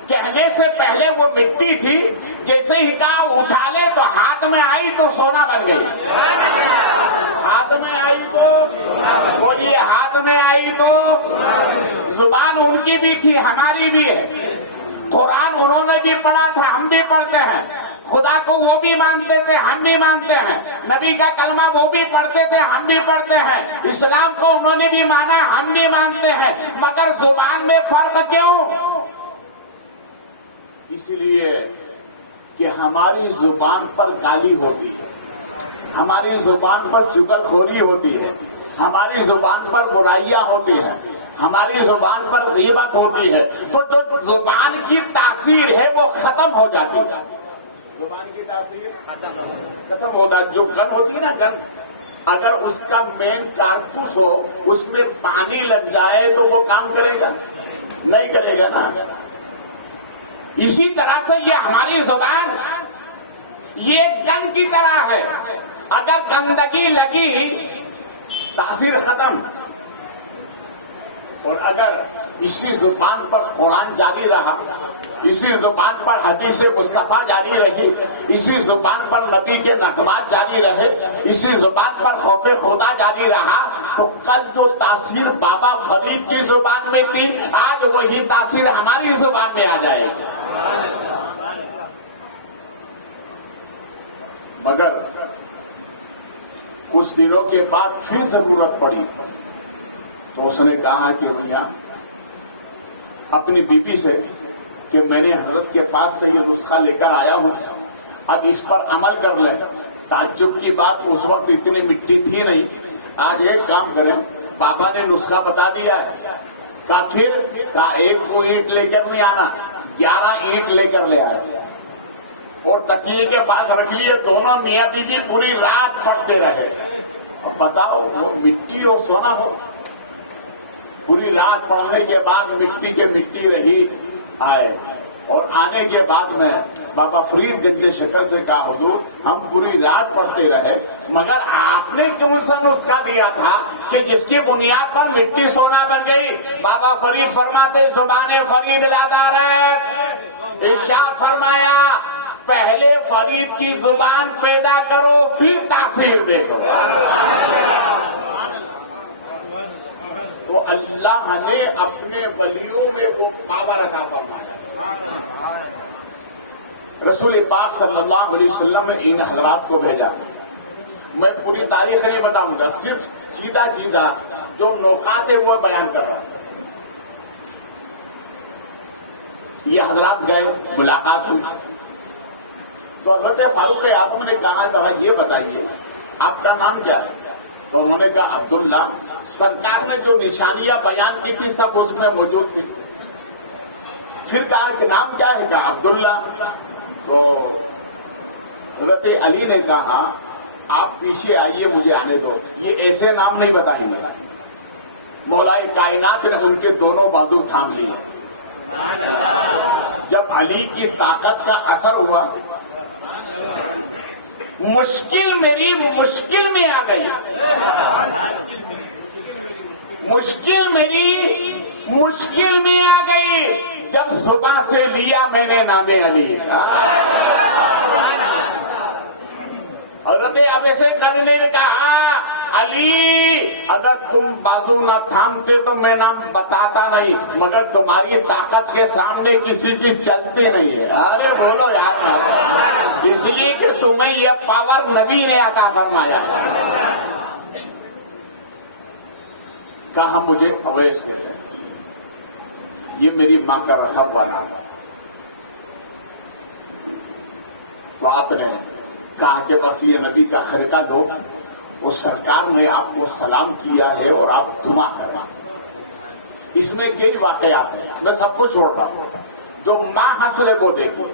کہنے سے پہلے وہ مٹی تھی, جیسے ہی کہا اٹھا لے تو ہاتھ میں آئی تو سونا بن گئی. ہاتھ میں آئی تو بولیے ہاتھ میں آئی تو. زبان ان کی بھی تھی ہماری بھی ہے. قرآن انہوں نے بھی پڑھا تھا ہم بھی پڑھتے ہیں. خدا کو وہ بھی مانتے تھے ہم بھی مانتے ہیں. نبی کا کلمہ وہ بھی پڑھتے تھے ہم بھی پڑھتے ہیں. اسلام کو انہوں نے بھی مانا ہم بھی مانتے ہیں. مگر زبان میں فرق کیوں؟ اس لیے کہ ہماری زبان پر گالی ہوتی ہے, ہماری زبان پر چغلخوری ہوتی ہے, ہماری زبان پر برائیاں ہوتی ہیں, ہماری زبان پر غیبت ہوتی ہے. تو جو زبان کی تاثیر ہے وہ ختم ہو جاتی ہے. زبان کی تاثیر ختم ہوتا ہے. جو گن ہوتی ہے نا گن, اگر اس کا مین کارتوس ہو اس میں پانی لگ جائے تو وہ کام کرے گا نہیں کرے گا نا. اسی طرح سے یہ ہماری زبان یہ گن کی طرح ہے. اگر گندگی لگی تاثیر ختم. اور اگر اسی زبان پر قرآن جاری رہا, اسی زبان پر حدیث مصطفیٰ جاری رہی, اسی زبان پر نبی کے نغمات جاری رہے, اسی زبان پر خوف خدا جاری رہا, تو کل جو تاثیر بابا فرید کی زبان میں تھی آج وہی تاثیر ہماری زبان میں آ جائے گی. مگر کچھ دنوں کے بعد پھر ضرورت پڑی تو اس نے کہا کہ بھیا اپنی بیوی سے کہ میں نے حضرت کے پاس سے یہ نسخہ لے کر آیا ہوں, اب اس پر عمل کر لیں. تعجب کی بات اس وقت اتنی مٹی تھی نہیں. آج ایک کام کریں, پاپا نے نسخہ بتا دیا ہے. کہا پھر کہا 1 2 اینٹ لے کر نہیں آنا, 11 اینٹ لے کر لے آئے اور تکیے کے پاس رکھ لیے. دونوں میاں بیوی پوری رات پڑھتے رہے. اب بتاؤ وہ مٹی اور سونا ہو. پوری رات پڑھنے کے بعد مٹی کے مٹی رہی آئے. اور آنے کے بعد میں بابا فرید گنج شکر سے کہا حضور ہم پوری رات پڑھتے رہے مگر آپ نے کون سا نسخہ دیا تھا کہ جس کی بنیاد پر مٹی سونا بن گئی. بابا فرید فرماتے زبان فرید لادارت. ارشاد فرمایا پہلے فرید کی زبان پیدا کرو پھر تاثیر دیکھو. تو اللہ نے اپنے ولیوں میں وہ پاور عطا فرمایا. رسول پاک صلی اللہ علیہ وسلم نے ان حضرات کو بھیجا. میں پوری تاریخ نہیں بتاؤں گا, صرف چیدہ جو نوکات ہے وہ بیان کر رہا ہوں. یہ حضرات گئے, ملاقات ہوئی تو حضرت فاروق اعظم نے کہا ذرا یہ بتائیے آپ کا نام کیا ہے؟ تو انہوں نے کہا عبداللہ. سرکار نے جو نشانیاں بیان کی تھی سب اس میں موجود تھی. پھر کہا کہ نام کیا ہے؟ کہا عبداللہ. تو حضرت علی نے کہا آپ پیچھے آئیے, مجھے آنے دو, یہ ایسے نام نہیں بتائیں گے. مولا کائنات نے ان کے دونوں بازو تھام لیے. جب علی کی طاقت کا اثر ہوا, مشکل میری مشکل میں آ گئی, مشکل میری مشکل میں آ گئی جب صبح سے لیا میں نے نام علی. حضرت اب ایسے کرنے نے کہا علی اگر تم بازو نہ تھامتے تو میں نام بتاتا نہیں, مگر تمہاری طاقت کے سامنے کسی کی چلتی نہیں ہے. ارے بولو یار, اس لیے کہ تمہیں یہ پاور نبی نے عطا فرمایا. کہا مجھے اویس یہ میری ماں کا رکھا ہوا تھا. تو آپ نے کہا کہ بس یہ نبی کا خرقہ دو, وہ سرکار نے آپ کو سلام کیا ہے اور آپ دعا کریں. اس میں کئی واقعات ہیں, میں سب کو چھوڑ رہا ہوں. جو ماں حسرے کو دیکھو.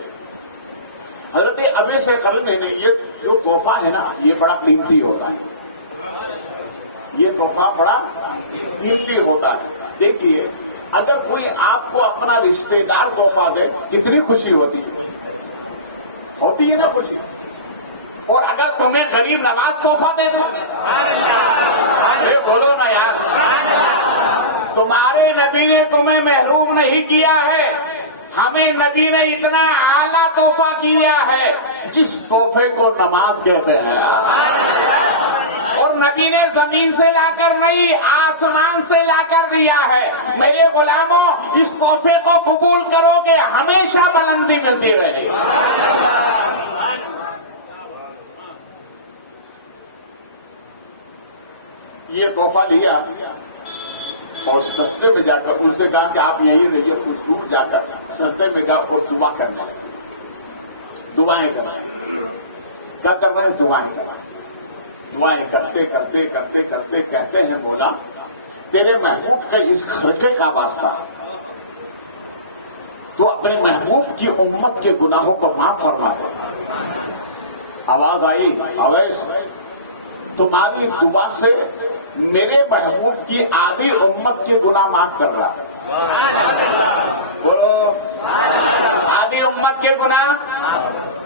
حضرت ابے سے خلنے نے یہ جو تحفہ ہے نا یہ بڑا قیمتی ہوتا ہے. یہ تحفہ بڑا قیمتی ہوتا ہے. دیکھیے اگر کوئی آپ کو اپنا رشتے دار تحفہ دے کتنی خوشی ہوتی ہے نا خوشی. اور اگر تمہیں غریب نواز تحفہ دے دے, بولو نا یار, تمہارے نبی نے تمہیں محروم نہیں کیا ہے. ہمیں نبی نے اتنا اعلیٰ تحفہ کیا ہے جس تحفے کو نماز کہتے ہیں. اور نبی نے زمین سے لا کر نہیں آسمان سے لا کر دیا ہے. میرے غلاموں اس تحفے کو قبول کرو گے ہمیشہ بلندی ملتی رہے گی. یہ تحفہ لیا اور سستے میں جا کر ان سے کہا کہ آپ یہیں رہیے, کچھ دور جا کر سستے میں جا اور دعا کرنا, دعائیں کرنا. کیا کر رہے ہیں؟ دعائیں کرنا. دعائیں کرتے کرتے کرتے کرتے کہتے ہیں مولا تیرے محبوب کا اس خرقے کا واسطہ تو اپنے محبوب کی امت کے گناہوں کو معاف فرما دے. آواز آئی اویس تمہاری دعا سے میرے محبوب کی آدھی امت کے گناہ معاف کر رہا ہے. بولو آدھی امت کے گناہ.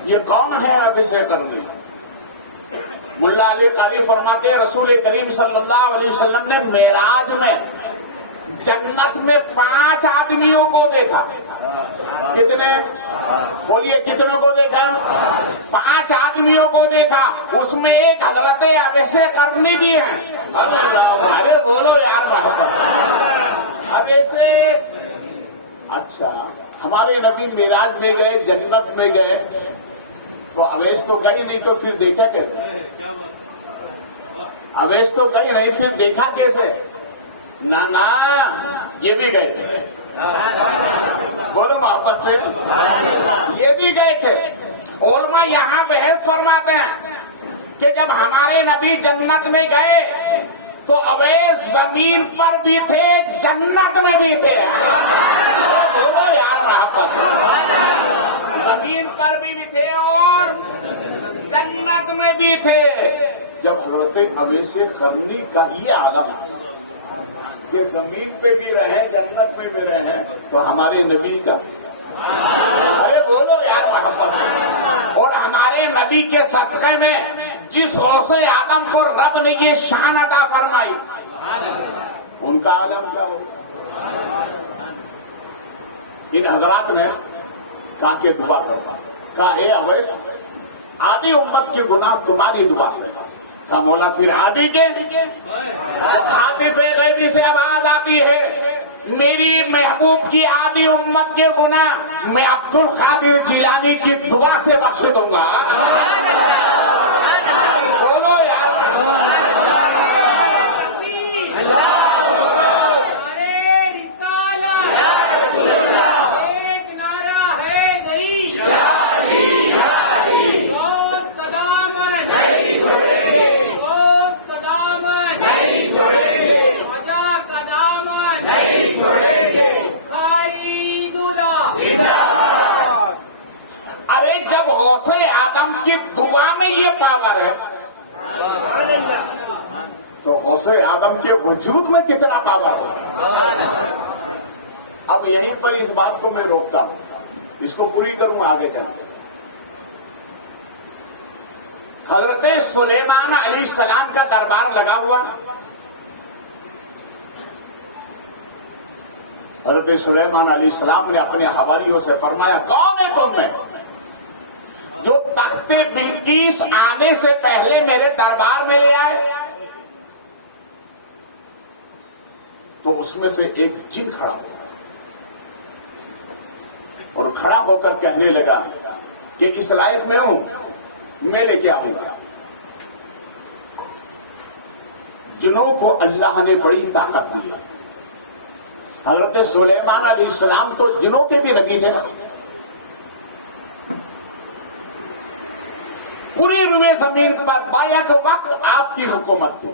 یہ کون ہے ابھی سے کرنے؟ ملا علی قاری فرماتے رسول کریم صلی اللہ علیہ وسلم نے معراج میں جنت میں 5 آدمیوں کو دیکھا. کتنے بولیے کتنے کو دیکھا؟ 5 آدمیوں کو دیکھا. اس میں ایک حضرت اویسے کرنی بھی ہے. ارے بولو یار محبت. اویسے اچھا ہمارے نبی معراج میں گئے, جنت میں گئے, تو اویس تو گئی نہیں تو پھر دیکھا کیسے؟ اویس تو گئی نہیں پھر دیکھا کیسے؟ نا یہ بھی گئے تھے. بولو محبت سے, یہ بھی گئے تھے. علماء یہاں بحث فرماتے ہیں کہ جب ہمارے نبی جنت میں گئے تو اویس زمین پر بھی تھے جنت میں بھی تھے. بولو یار محبت سے, زمین پر بھی تھے اور جنت میں بھی تھے. جب حضرت اویس خرقی کا یہ عالم کہ زمین پہ بھی رہے جنت میں بھی رہے تو ہمارے نبی کا ارے بولو یار محبت. اور ہمارے نبی کے صدقے میں جس غوث آدم کو رب نے یہ شان عطا فرمائی ان کا عالم کیا ہو. ان حضرات نے کہا کہ دعا کرو. کہا اے اویس آدھی امت کے گناہ تمہاری دعا سے. کہا مولا پھر آدھی کے. ہاتف غیبی سے آواز آتی ہے میری محبوب کی آدھی امت کے گناہ میں عبد القادر جیلانی کی دعا سے بخش دوں گا. بولو یار. کی دعا میں یہ پاور ہے تو غوث آدم کے وجود میں کتنا پاور ہوگا. اب یہیں پر اس بات کو میں روکتا ہوں, اس کو پوری کروں آگے جا کے. حضرت سلیمان علیہ السلام کا دربار لگا ہوا. حضرت سلیمان علیہ السلام نے اپنے حواریوں سے فرمایا کون ہے تم میں جو تخت بلقیس آنے سے پہلے میرے دربار میں لے آئے. تو اس میں سے ایک جن کھڑا ہوا اور کھڑا ہو کر کہنے لگا کہ اس لائق میں ہوں, میں لے کے آؤں گا. جنوں کو اللہ نے بڑی طاقت دی. حضرت سلیمان علیہ السلام تو جنوں کے بھی نبی تھے نا. پوری روئے زمین پر بایک وقت آپ کی حکومت تھی.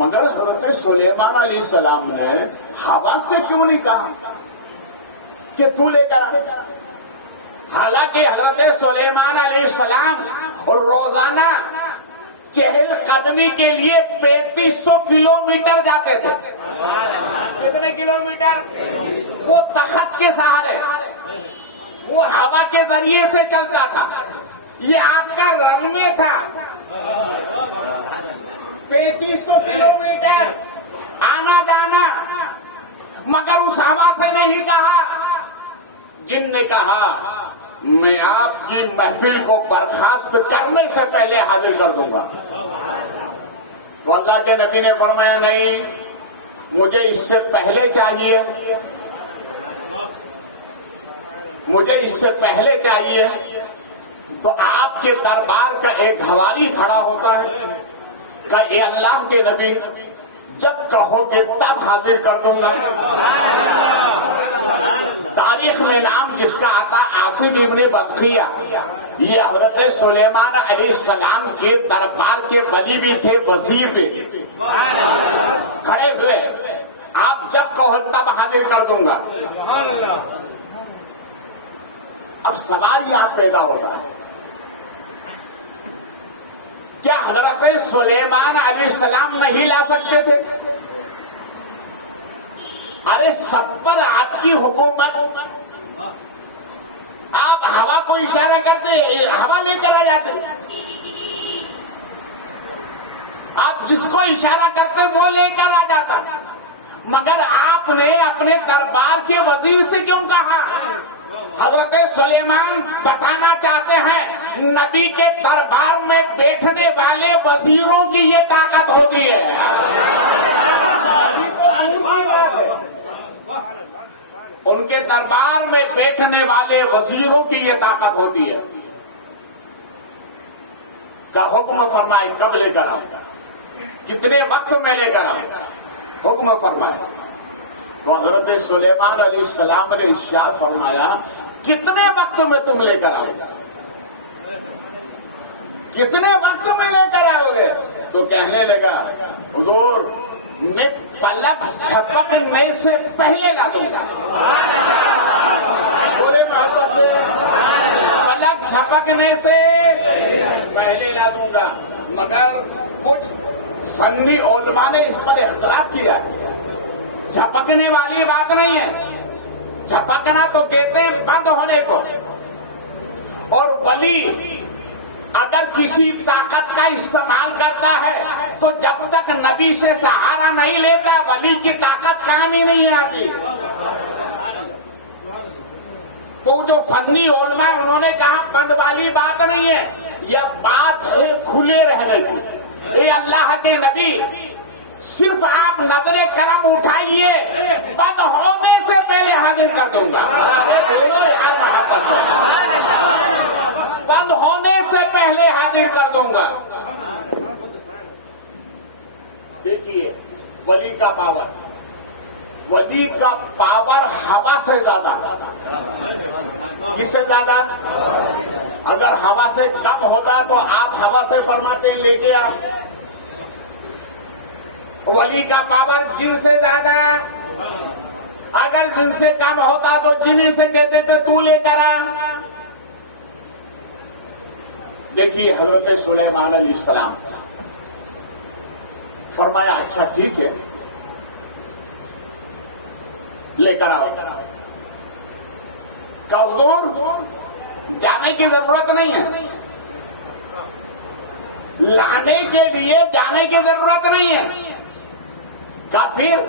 مگر حضرت سلیمان علیہ السلام نے ہوا سے کیوں نہیں کہا کہ تو لے کر. حالانکہ حضرت سلیمان علیہ السلام اور روزانہ چہل قدمی کے لیے 3500 کلومیٹر جاتے تھے. کتنے کلومیٹر؟ وہ تخت کے سہارے, وہ ہوا کے ذریعے سے چلتا تھا. یہ آپ کا رن وے تھا. 3500 کلومیٹر آنا جانا. مگر اس ہوا سے نہیں کہا. جن نے کہا میں آپ کی محفل کو برخاست کرنے سے پہلے حاضر کر دوں گا. تو اللہ کے نبی نے فرمایا نہیں, مجھے اس سے پہلے چاہیے, مجھے اس سے پہلے چاہیے. تو آپ کے دربار کا ایک حواری کھڑا ہوتا ہے کہ اے اللہ کے نبی جب کہو گے تب حاضر کر دوں گا. تاریخ میں نام جس کا آتا عاصم ابن بطحیہ, یہ حضرت سلیمان علیہ السلام کے دربار کے ولی بھی تھے, وزیر بھی کھڑے ہوئے. آپ جب کہو تب حاضر کر دوں گا. اب سوال یہاں پیدا ہوتا ہے کیا حضرت سلیمان علیہ السلام نہیں لا سکتے تھے؟ ارے سب پر آپ کی حکومت. آپ ہوا کو اشارہ کرتے ہوا لے کر آ جاتے. آپ جس کو اشارہ کرتے وہ لے کر آ جاتا. مگر آپ نے اپنے دربار کے وزیر سے کیوں کہا؟ حضرت سلیمان بتانا چاہتے ہیں نبی کے دربار میں بیٹھنے والے وزیروں کی یہ طاقت ہوتی ہے. ان کے دربار میں بیٹھنے والے وزیروں کی یہ طاقت ہوتی ہے. کا حکم فرمائے کب لے کر آؤں گا, کتنے وقت میں لے کر آؤں گا, حکم فرمائے. تو حضرت سلیمان علیہ السلام نے ارشاد فرمایا کتنے وقت میں تم لے کر آؤ گے, کتنے وقت میں لے کر آؤ گے؟ تو کہنے لگا حضور میں پلک جھپکنے سے پہلے لا دوں گا. پورے محبت سے پلک جھپکنے سے پہلے لا دوں گا. مگر کچھ فنی علماء نے اس پر اختلاف کیا ہے. جھپکنے والی بات نہیں ہے. جھپکنا تو کہتے ہیں بند ہونے کو, اور ولی اگر کسی طاقت کا استعمال کرتا ہے تو جب تک نبی سے سہارا نہیں لیتا ولی کی طاقت کام ہی نہیں آتی. تو جو فنی علماء انہوں نے کہا بند والی بات نہیں ہے، یہ بات ہے کھلے رہنے کی. اے اللہ کے نبی، صرف آپ نظر کرم اٹھائیے، بند ہونے سے پہلے حاضر کر دوں گا. ارے بولو یار محبت سے، بند ہونے سے پہلے حاضر کر دوں گا. دیکھیے ولی کا پاور، ولی کا پاور ہوا سے زیادہ. کس سے زیادہ؟ اگر ہوا سے کم ہوتا تو آپ ہوا سے فرماتے لے کے آ. ولی کا پاور جن سے زیادہ. اگر جن سے کم ہوتا تو جن سے کہتے تھے تو لے کر آ. دیکھیے حضرت سلیمان علیہ السلام فرمایا اچھا ٹھیک ہے لے کر آؤ. کودور جانے کی ضرورت نہیں ہے، لانے کے لیے جانے کی ضرورت نہیں ہے. کافر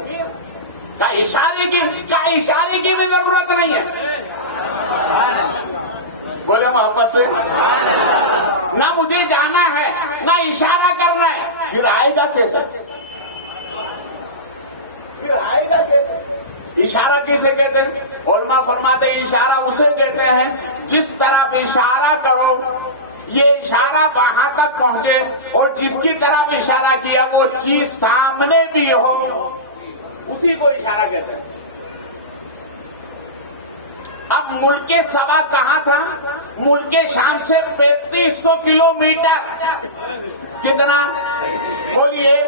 کا اشارے کی بھی ضرورت نہیں ہے. بولے محبت سے، نہ مجھے جانا ہے نہ اشارہ کرنا ہے. پھر آئے گا کیسے؟ اشارہ کسے کہتے ہیں؟ علماء فرماتے ہیں اشارہ اسے کہتے ہیں جس طرف اشارہ کرو یہ اشارہ وہاں تک پہنچے اور جس کی طرف اشارہ کیا وہ چیز سامنے بھی ہو، اسی کو اشارہ کہتے ہیں. اب ملک سبا کہاں تھا؟ ملک شام سے 3500 کلومیٹر. کتنا؟ بولیے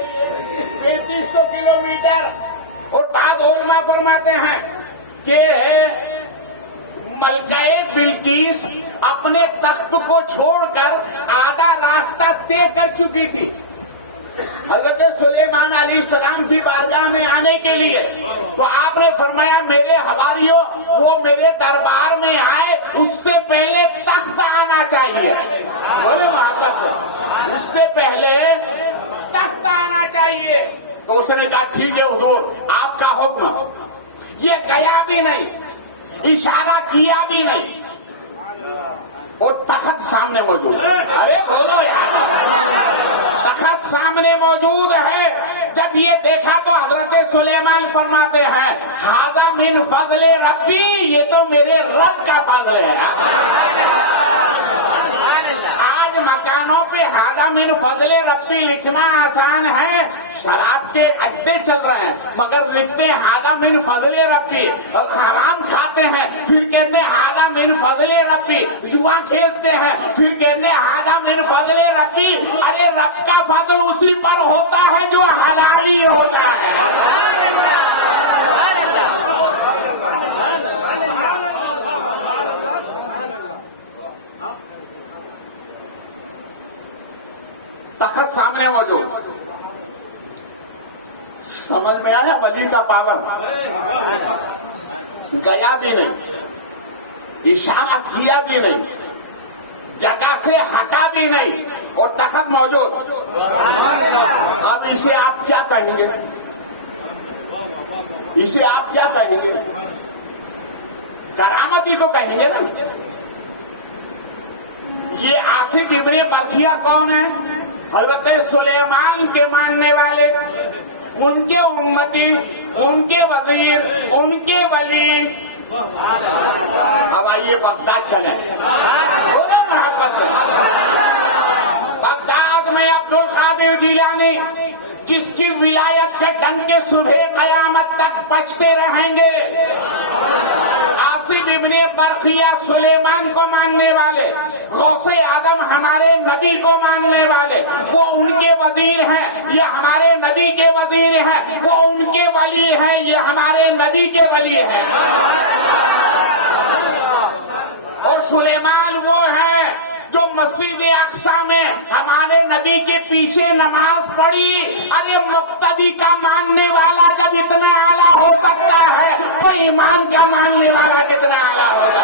3500 کلومیٹر. اور بعض علماء فرماتے ہیں کہ ملکہ بلقیس اپنے تخت کو چھوڑ کر آدھا راستہ طے کر چکی تھی حضرت سلیمان علیہ السلام کی بارگاہ میں آنے کے لیے. تو آپ نے فرمایا میرے حواریوں وہ میرے دربار میں آئے اس سے پہلے تخت آنا چاہیے. بولے وہاں سے اس سے پہلے تخت آنا چاہیے. تو اس نے کہا ٹھیک ہے حضور آپ کا حکم. یہ گیا بھی نہیں، اشارہ کیا بھی نہیں، وہ تخت سامنے موجود ہے. ارے بولو یار، تخت سامنے موجود ہے. جب یہ دیکھا تو حضرت سلیمان فرماتے ہیں ھذا من فضل ربی، یہ تو میرے رب کا فضل ہے. آج مکانوں پہ ھذا من فضل ربی لکھنا آسان ہے، شراب کے اڈے چل رہے ہیں مگر لکھتے ہیں ھذا من فضل ربی. حرام کھاتے ہیں پھر کہتے ہیں ھذا من فضل ربی. جوا کھیلتے ہیں پھر کہتے ہیں ھذا من فضل ربی. ارے رب کا فضل اسی پر ہوتا ہے جو حلالی ہوتا ہے. تخت سامنے موجود. سمجھ میں آیا ولی کا پاور؟ گیا بھی نہیں، اشارہ کیا بھی نہیں، جگہ سے ہٹا بھی نہیں اور تخت موجود. اب اسے آپ کیا کہیں گے؟ اسے آپ کیا کہیں گے؟ کرامت ہی تو کہیں گے نا. یہ آصف ابن برکھیا کون ہے؟ حضرت سلیمان کے ماننے والے، ان کے امتی، ان کے وزیر، ان کے ولی. اب آئیے بغداد چلیں. بولو محبت سے. بغداد میں عبد القادر جیلانی جس کی ولایت کے ڈنکے صبح قیامت تک بجتے رہیں گے. آصف ابن برقیہ سلیمان کو ماننے والے، غوث اعظم ہمارے نبی کو ماننے والے، وہ ان کے وزیر ہیں، یہ ہمارے نبی کے وزیر ہیں. وہ ان کے ولی ہیں، یہ ہمارے نبی کے ولی ہیں. اور سلیمان وہ ہیں جو مسجد اقصی میں ہمارے نبی کے پیچھے نماز پڑھی. ارے مقتدی کا ماننے والا جب اتنا اعلیٰ ہو سکتا ہے تو ایمان کا ماننے والا کتنا اعلیٰ ہوگا.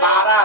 12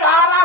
12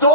2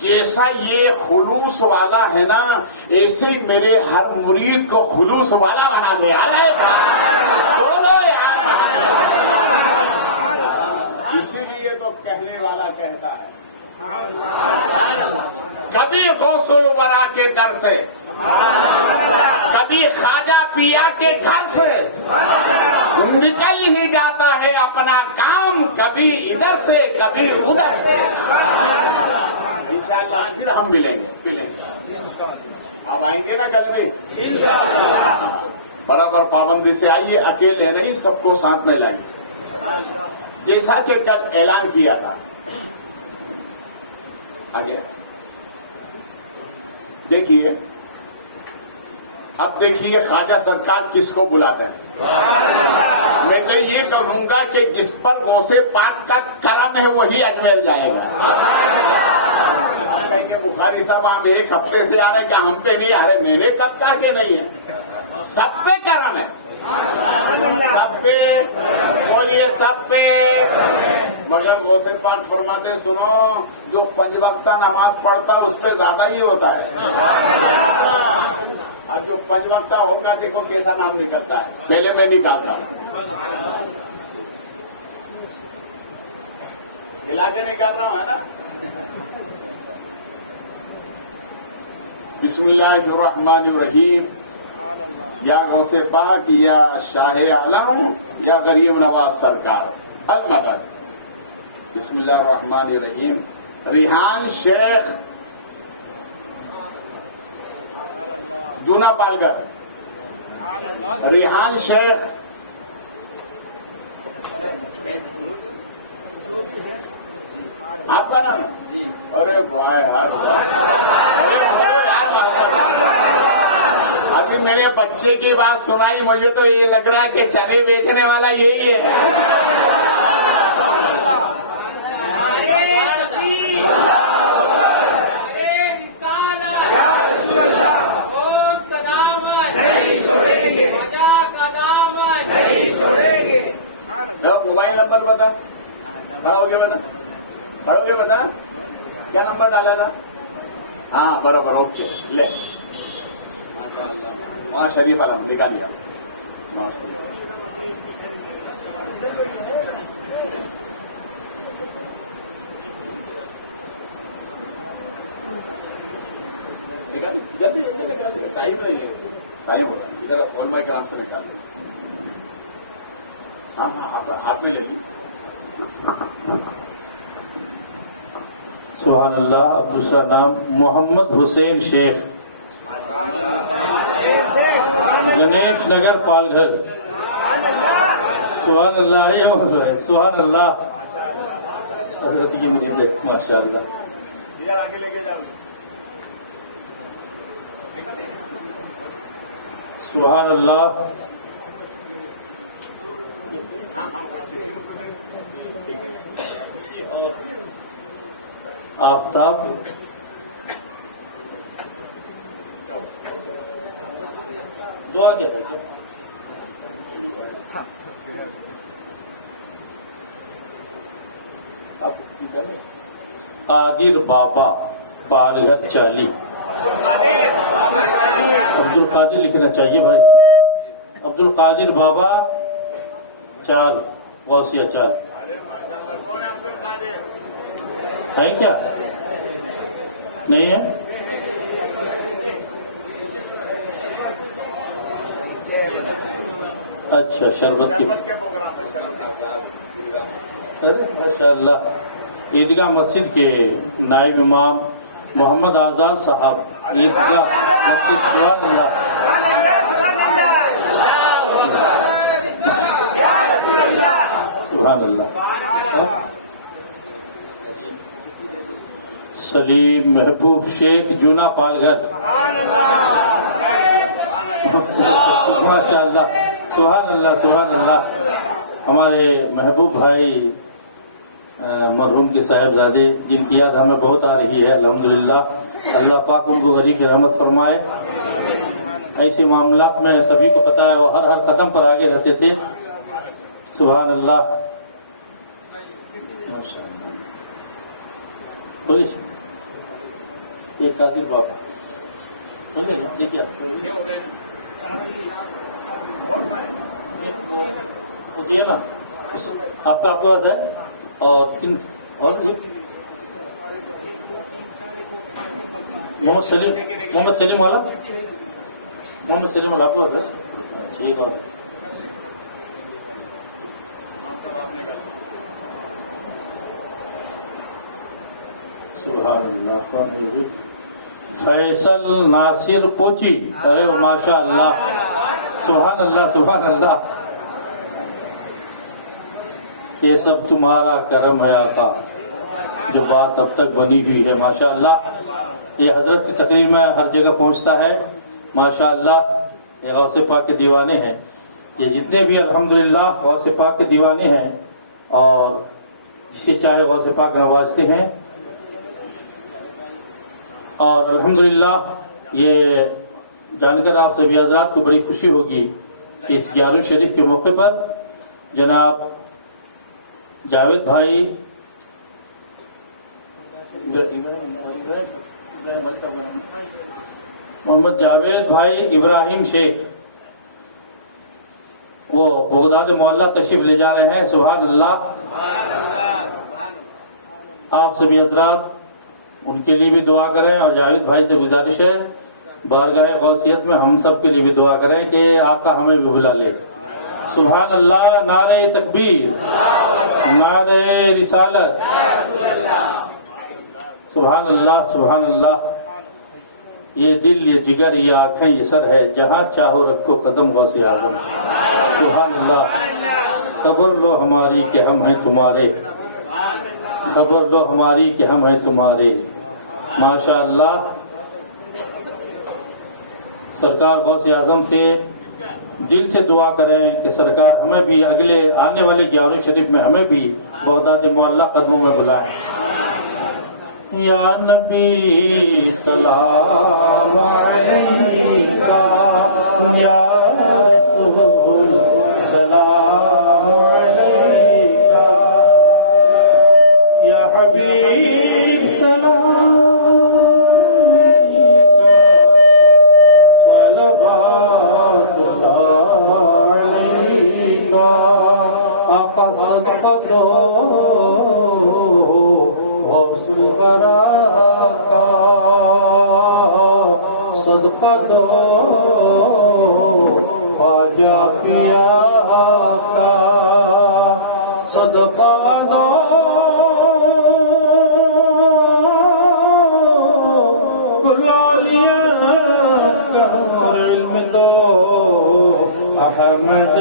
جیسا یہ خلوص والا ہے نا، ایسے ہی میرے ہر مرید کو خلوص والا بنا دے. بولو یار. اسی لیے تو کہنے والا کہتا ہے کبھی غوث الورا کے در سے، کبھی خواجہ پیا کے گھر سے نکل ہی جاتا ہے اپنا کام، کبھی ادھر سے کبھی ادھر سے. انشاءاللہ پھر ہم ملیں گے. اب آئیں گے نا کل بھی برابر پابندی سے آئیے، اکیلے نہیں، سب کو ساتھ میں لائیے. جیسا کہ کل اعلان کیا تھا. آگے دیکھیے، اب دیکھیے خواجہ سرکار کس کو بلاتے ہیں. میں تو یہ کہوں گا کہ جس پر غوث پاک کا کرم ہے وہی اجمیر جائے گا. اب کہیں گے بخاری صاحب ہم ایک ہفتے سے آ رہے ہیں کہ ہم پہ نہیں آ رہے. میرے کب کا کہ نہیں ہے، سب پہ کرم ہے، سب پہ بولیے، سب پہ. مگر غوث پاک فرماتے سنو، جو 5 وقتہ نماز پڑھتا اس پہ زیادہ ہی ہوتا ہے. اب جو 5 وقتہ ہوگا دیکھو کیسا نام نکلتا ہے. پہلے میں نکالتا ہوں، کھلا کے نکال رہا ہوں، ہے نا. بسم اللہ الرحمن الرحیم. یا غوث پاک، یا شاہ عالم، یا غریب نواز سرکار المدد. بسم اللہ الرحمن الرحیم. ریحان شیخ جونا پالگر، ریحان شیخ آپ کا نام. ارے بھائی یار، ارے بولو یار محمد. ابھی میرے بچے کی بات سنائی، مجھے تو یہ لگ رہا ہے کہ چنے بیچنے والا یہی ہے. موبائل نمبر بتا، پڑھو گے بتا، پڑھو گے بتا، کیا نمبر ڈالا تھا؟ ہاں برابر، اوکے. لے وہاں شریف والا دکھا دیا. ٹائم ہوگا، ادھر بول بھائی کلام سے نکال دیں. ہاں ہاں ہاتھ میں لے. سبحان اللہ. اب دوسرا نام محمد حسین شیخ، گنیش نگر پال گھر. سبحان اللہ، سبحان اللہ. حضرت کی مرید ہے، ماشاء اللہ. سبحان اللہ. آفتاب دعا کیسے؟ قادر بابا پالگھر چالی. عبد القادر لکھنا چاہیے بھائی. عبد القادر بابا چال، غوثیہ چال. ہے کیا؟ نہیں ہے؟ اچھا، شربت کی. ماشاء اللہ. عیدگاہ مسجد کے نائب امام محمد آزاد صاحب، عیدگاہ مسجد. سبحان اللہ. سبحان اللہ. سلیم محبوب شیخ جونا پال گھر. ماشاء اللہ. سبحان اللہ، سبحان اللہ. ہمارے محبوب بھائی مرحوم کے صاحبزادے، جن کی یاد ہمیں بہت آ رہی ہے الحمدللہ. اللہ پاک ان کو غنی کی رحمت فرمائے. ایسے معاملات میں سبھی کو پتا ہے، وہ ہر قدم پر آگے رہتے تھے. سبحان اللہ. ماشاء اللہ. یہ قادر بابا آپ کا پاس ہے اور محمد سلیم والا آپ کا پاس ہے. ٹھیک ہے. فیصل ناصر پوچی. ارے ماشاء اللہ، سبحان اللہ سبحان اللہ. یہ سب تمہارا کرم ہے آقا، جو بات اب تک بنی ہوئی ہے ماشاء اللہ. یہ حضرت کی تقریر میں ہر جگہ پہنچتا ہے ماشاء اللہ. یہ غوث پاک کے دیوانے ہیں. یہ جتنے بھی الحمدللہ غوث پاک کے دیوانے ہیں اور جسے چاہے غوث پاک نوازتے ہیں. اور الحمدللہ یہ جان کر آپ سبھی حضرات کو بڑی خوشی ہوگی کہ اس 11 شریف کے موقع پر جناب جاوید بھائی محمد جاوید بھائی ابراہیم شیخ وہ بغداد معلیٰ تشریف لے جا رہے ہیں. سبحان اللہ. آپ سبھی حضرات ان کے لیے بھی دعا کریں اور جاوید بھائی سے گزارش ہے بارگاہ غوثیت میں ہم سب کے لیے بھی دعا کریں کہ آقا ہمیں بھی بلا لے. سبحان اللہ. نعرہ تکبیر، نعرہ رسالت. سبحان اللہ سبحان اللہ. یہ دل یہ جگر یہ آنکھیں یہ سر ہے، جہاں چاہو رکھو قدم غوث اعظم. سبحان اللہ. خبر لو ہماری کہ ہم ہیں تمہارے، خبر لو ہماری کہ ہم ہیں تمہارے. ماشاء اللہ. سرکار غوث اعظم سے دل سے دعا کریں کہ سرکار ہمیں بھی اگلے آنے والے 11 شریف میں ہمیں بھی بغداد معلیٰ قدموں میں بلائیں. یا نبی سلام علیکہ، یا رسول سلام علیکہ، یا حبیب سلام علیکہ، صلوات اللہ علیکہ. آقا صدقہ دو صدقہ دو خواجہ پیا کا، صدقہ دو کلالیا کا، علم دو احمد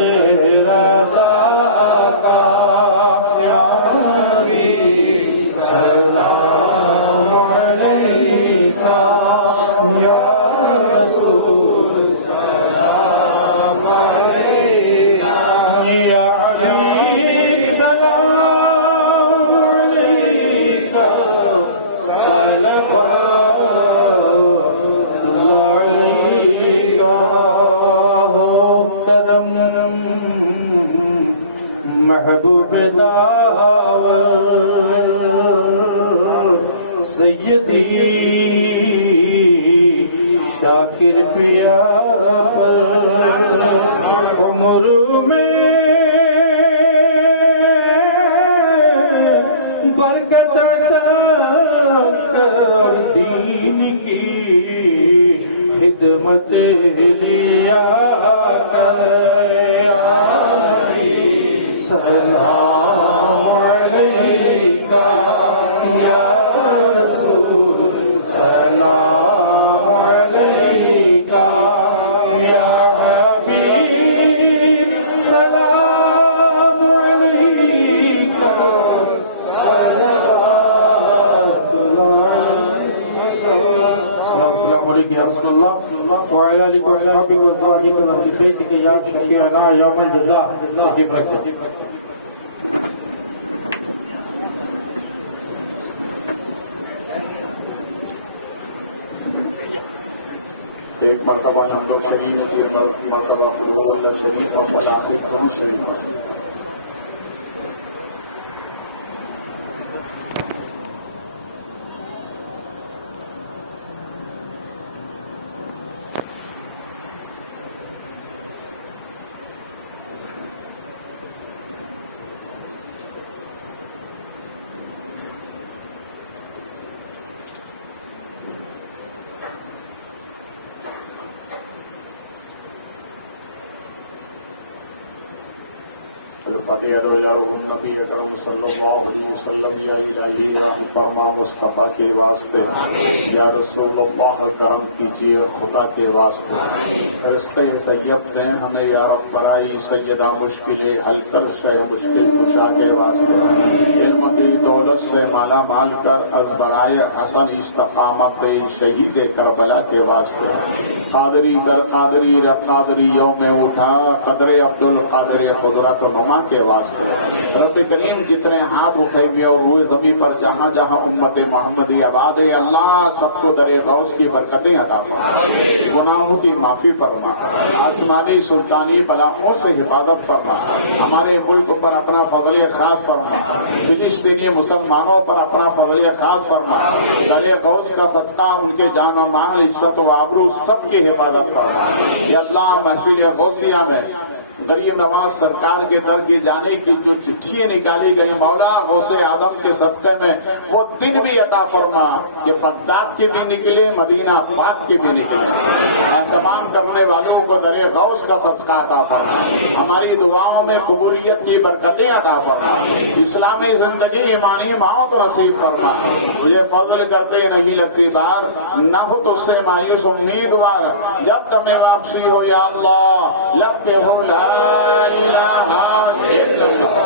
رضا کا. یا نبی سلام علیکہ، یا رسول سلام علیکہ، یا حبیب سلام علیکہ، صلوات اللہ علیکہ. کرم محبوب داور سیدی شاکر پیا پر عمر میں برکت کر دین کی خدمت لیا کر. سلام علیکہ یا رسول سلام علیکہ، یا حبیب سلام علیکہ، صلوات السلام علیکم یا رسول اللہ وعلی آلک و اصحابک و ازواجک و اہل بیتک یا شفیعنا یوم الجزاء. تشریف رکھیں. ایک مرتبہ نمبر شریف ہے، مرتبہ اللہ شریف اور فلاں شریف. نبی اکرم صلی اللہ علیہ وسلم یا الہی فرما مصطفیٰ کے واسطے، یا رسول اللہ کرم کیجیے خدا کے واسطے، رزق طیب دیں ہمیں یا رب برائی سیدہ مشکل حل کر شہ مشکل کشا کے واسطے، علم کی دولت سے مالا مال کر از برائے حسن استقامت دے شہید کربلا کے واسطے، قادری در قادری رب قادریوں میں اٹھا قدر عبد القادر قدرت و نما کے واسطے، رب کریم جتنے ہاتھ اٹھے ہوئے اور روئے زمین پر جہاں جہاں امت محمدی آباد ہے اللہ سب کو در غوث کی برکتیں عطا فرما، گناہوں کی معافی فرما، آسمانی سلطانی بلاؤں سے حفاظت فرما، ہمارے ملک پر اپنا فضل خاص فرما، فلسطینی مسلمانوں پر اپنا فضل خاص فرما، در غوث کا صدقہ ان کے جان و مال عزت و آبرو سب کی حفاظت فرما، یا اللہ محفل غوثیہ میں غریب نواز سرکار کے در کے جانے کی جو چٹھیاں نکالی گئی مولا غوث آدم کے صدقے میں وہ دن بھی عطا فرما کہ بغداد کے بھی نکلے مدینہ پاک کے بھی نکلے، اہتمام کرنے والوں کو در غوث کا صدقہ عطا فرما، ہماری دعاؤں میں قبولیت کی برکتیں عطا فرما، اسلامی زندگی ایمانی موت نصیب فرما، مجھے فضل کرتے نہیں لگتی بار نہ ہو تو سے مایوس امیدوار، جب تمہیں واپسی ہو یا اللہ لب پہ ہو لا الہ الا اللہ۔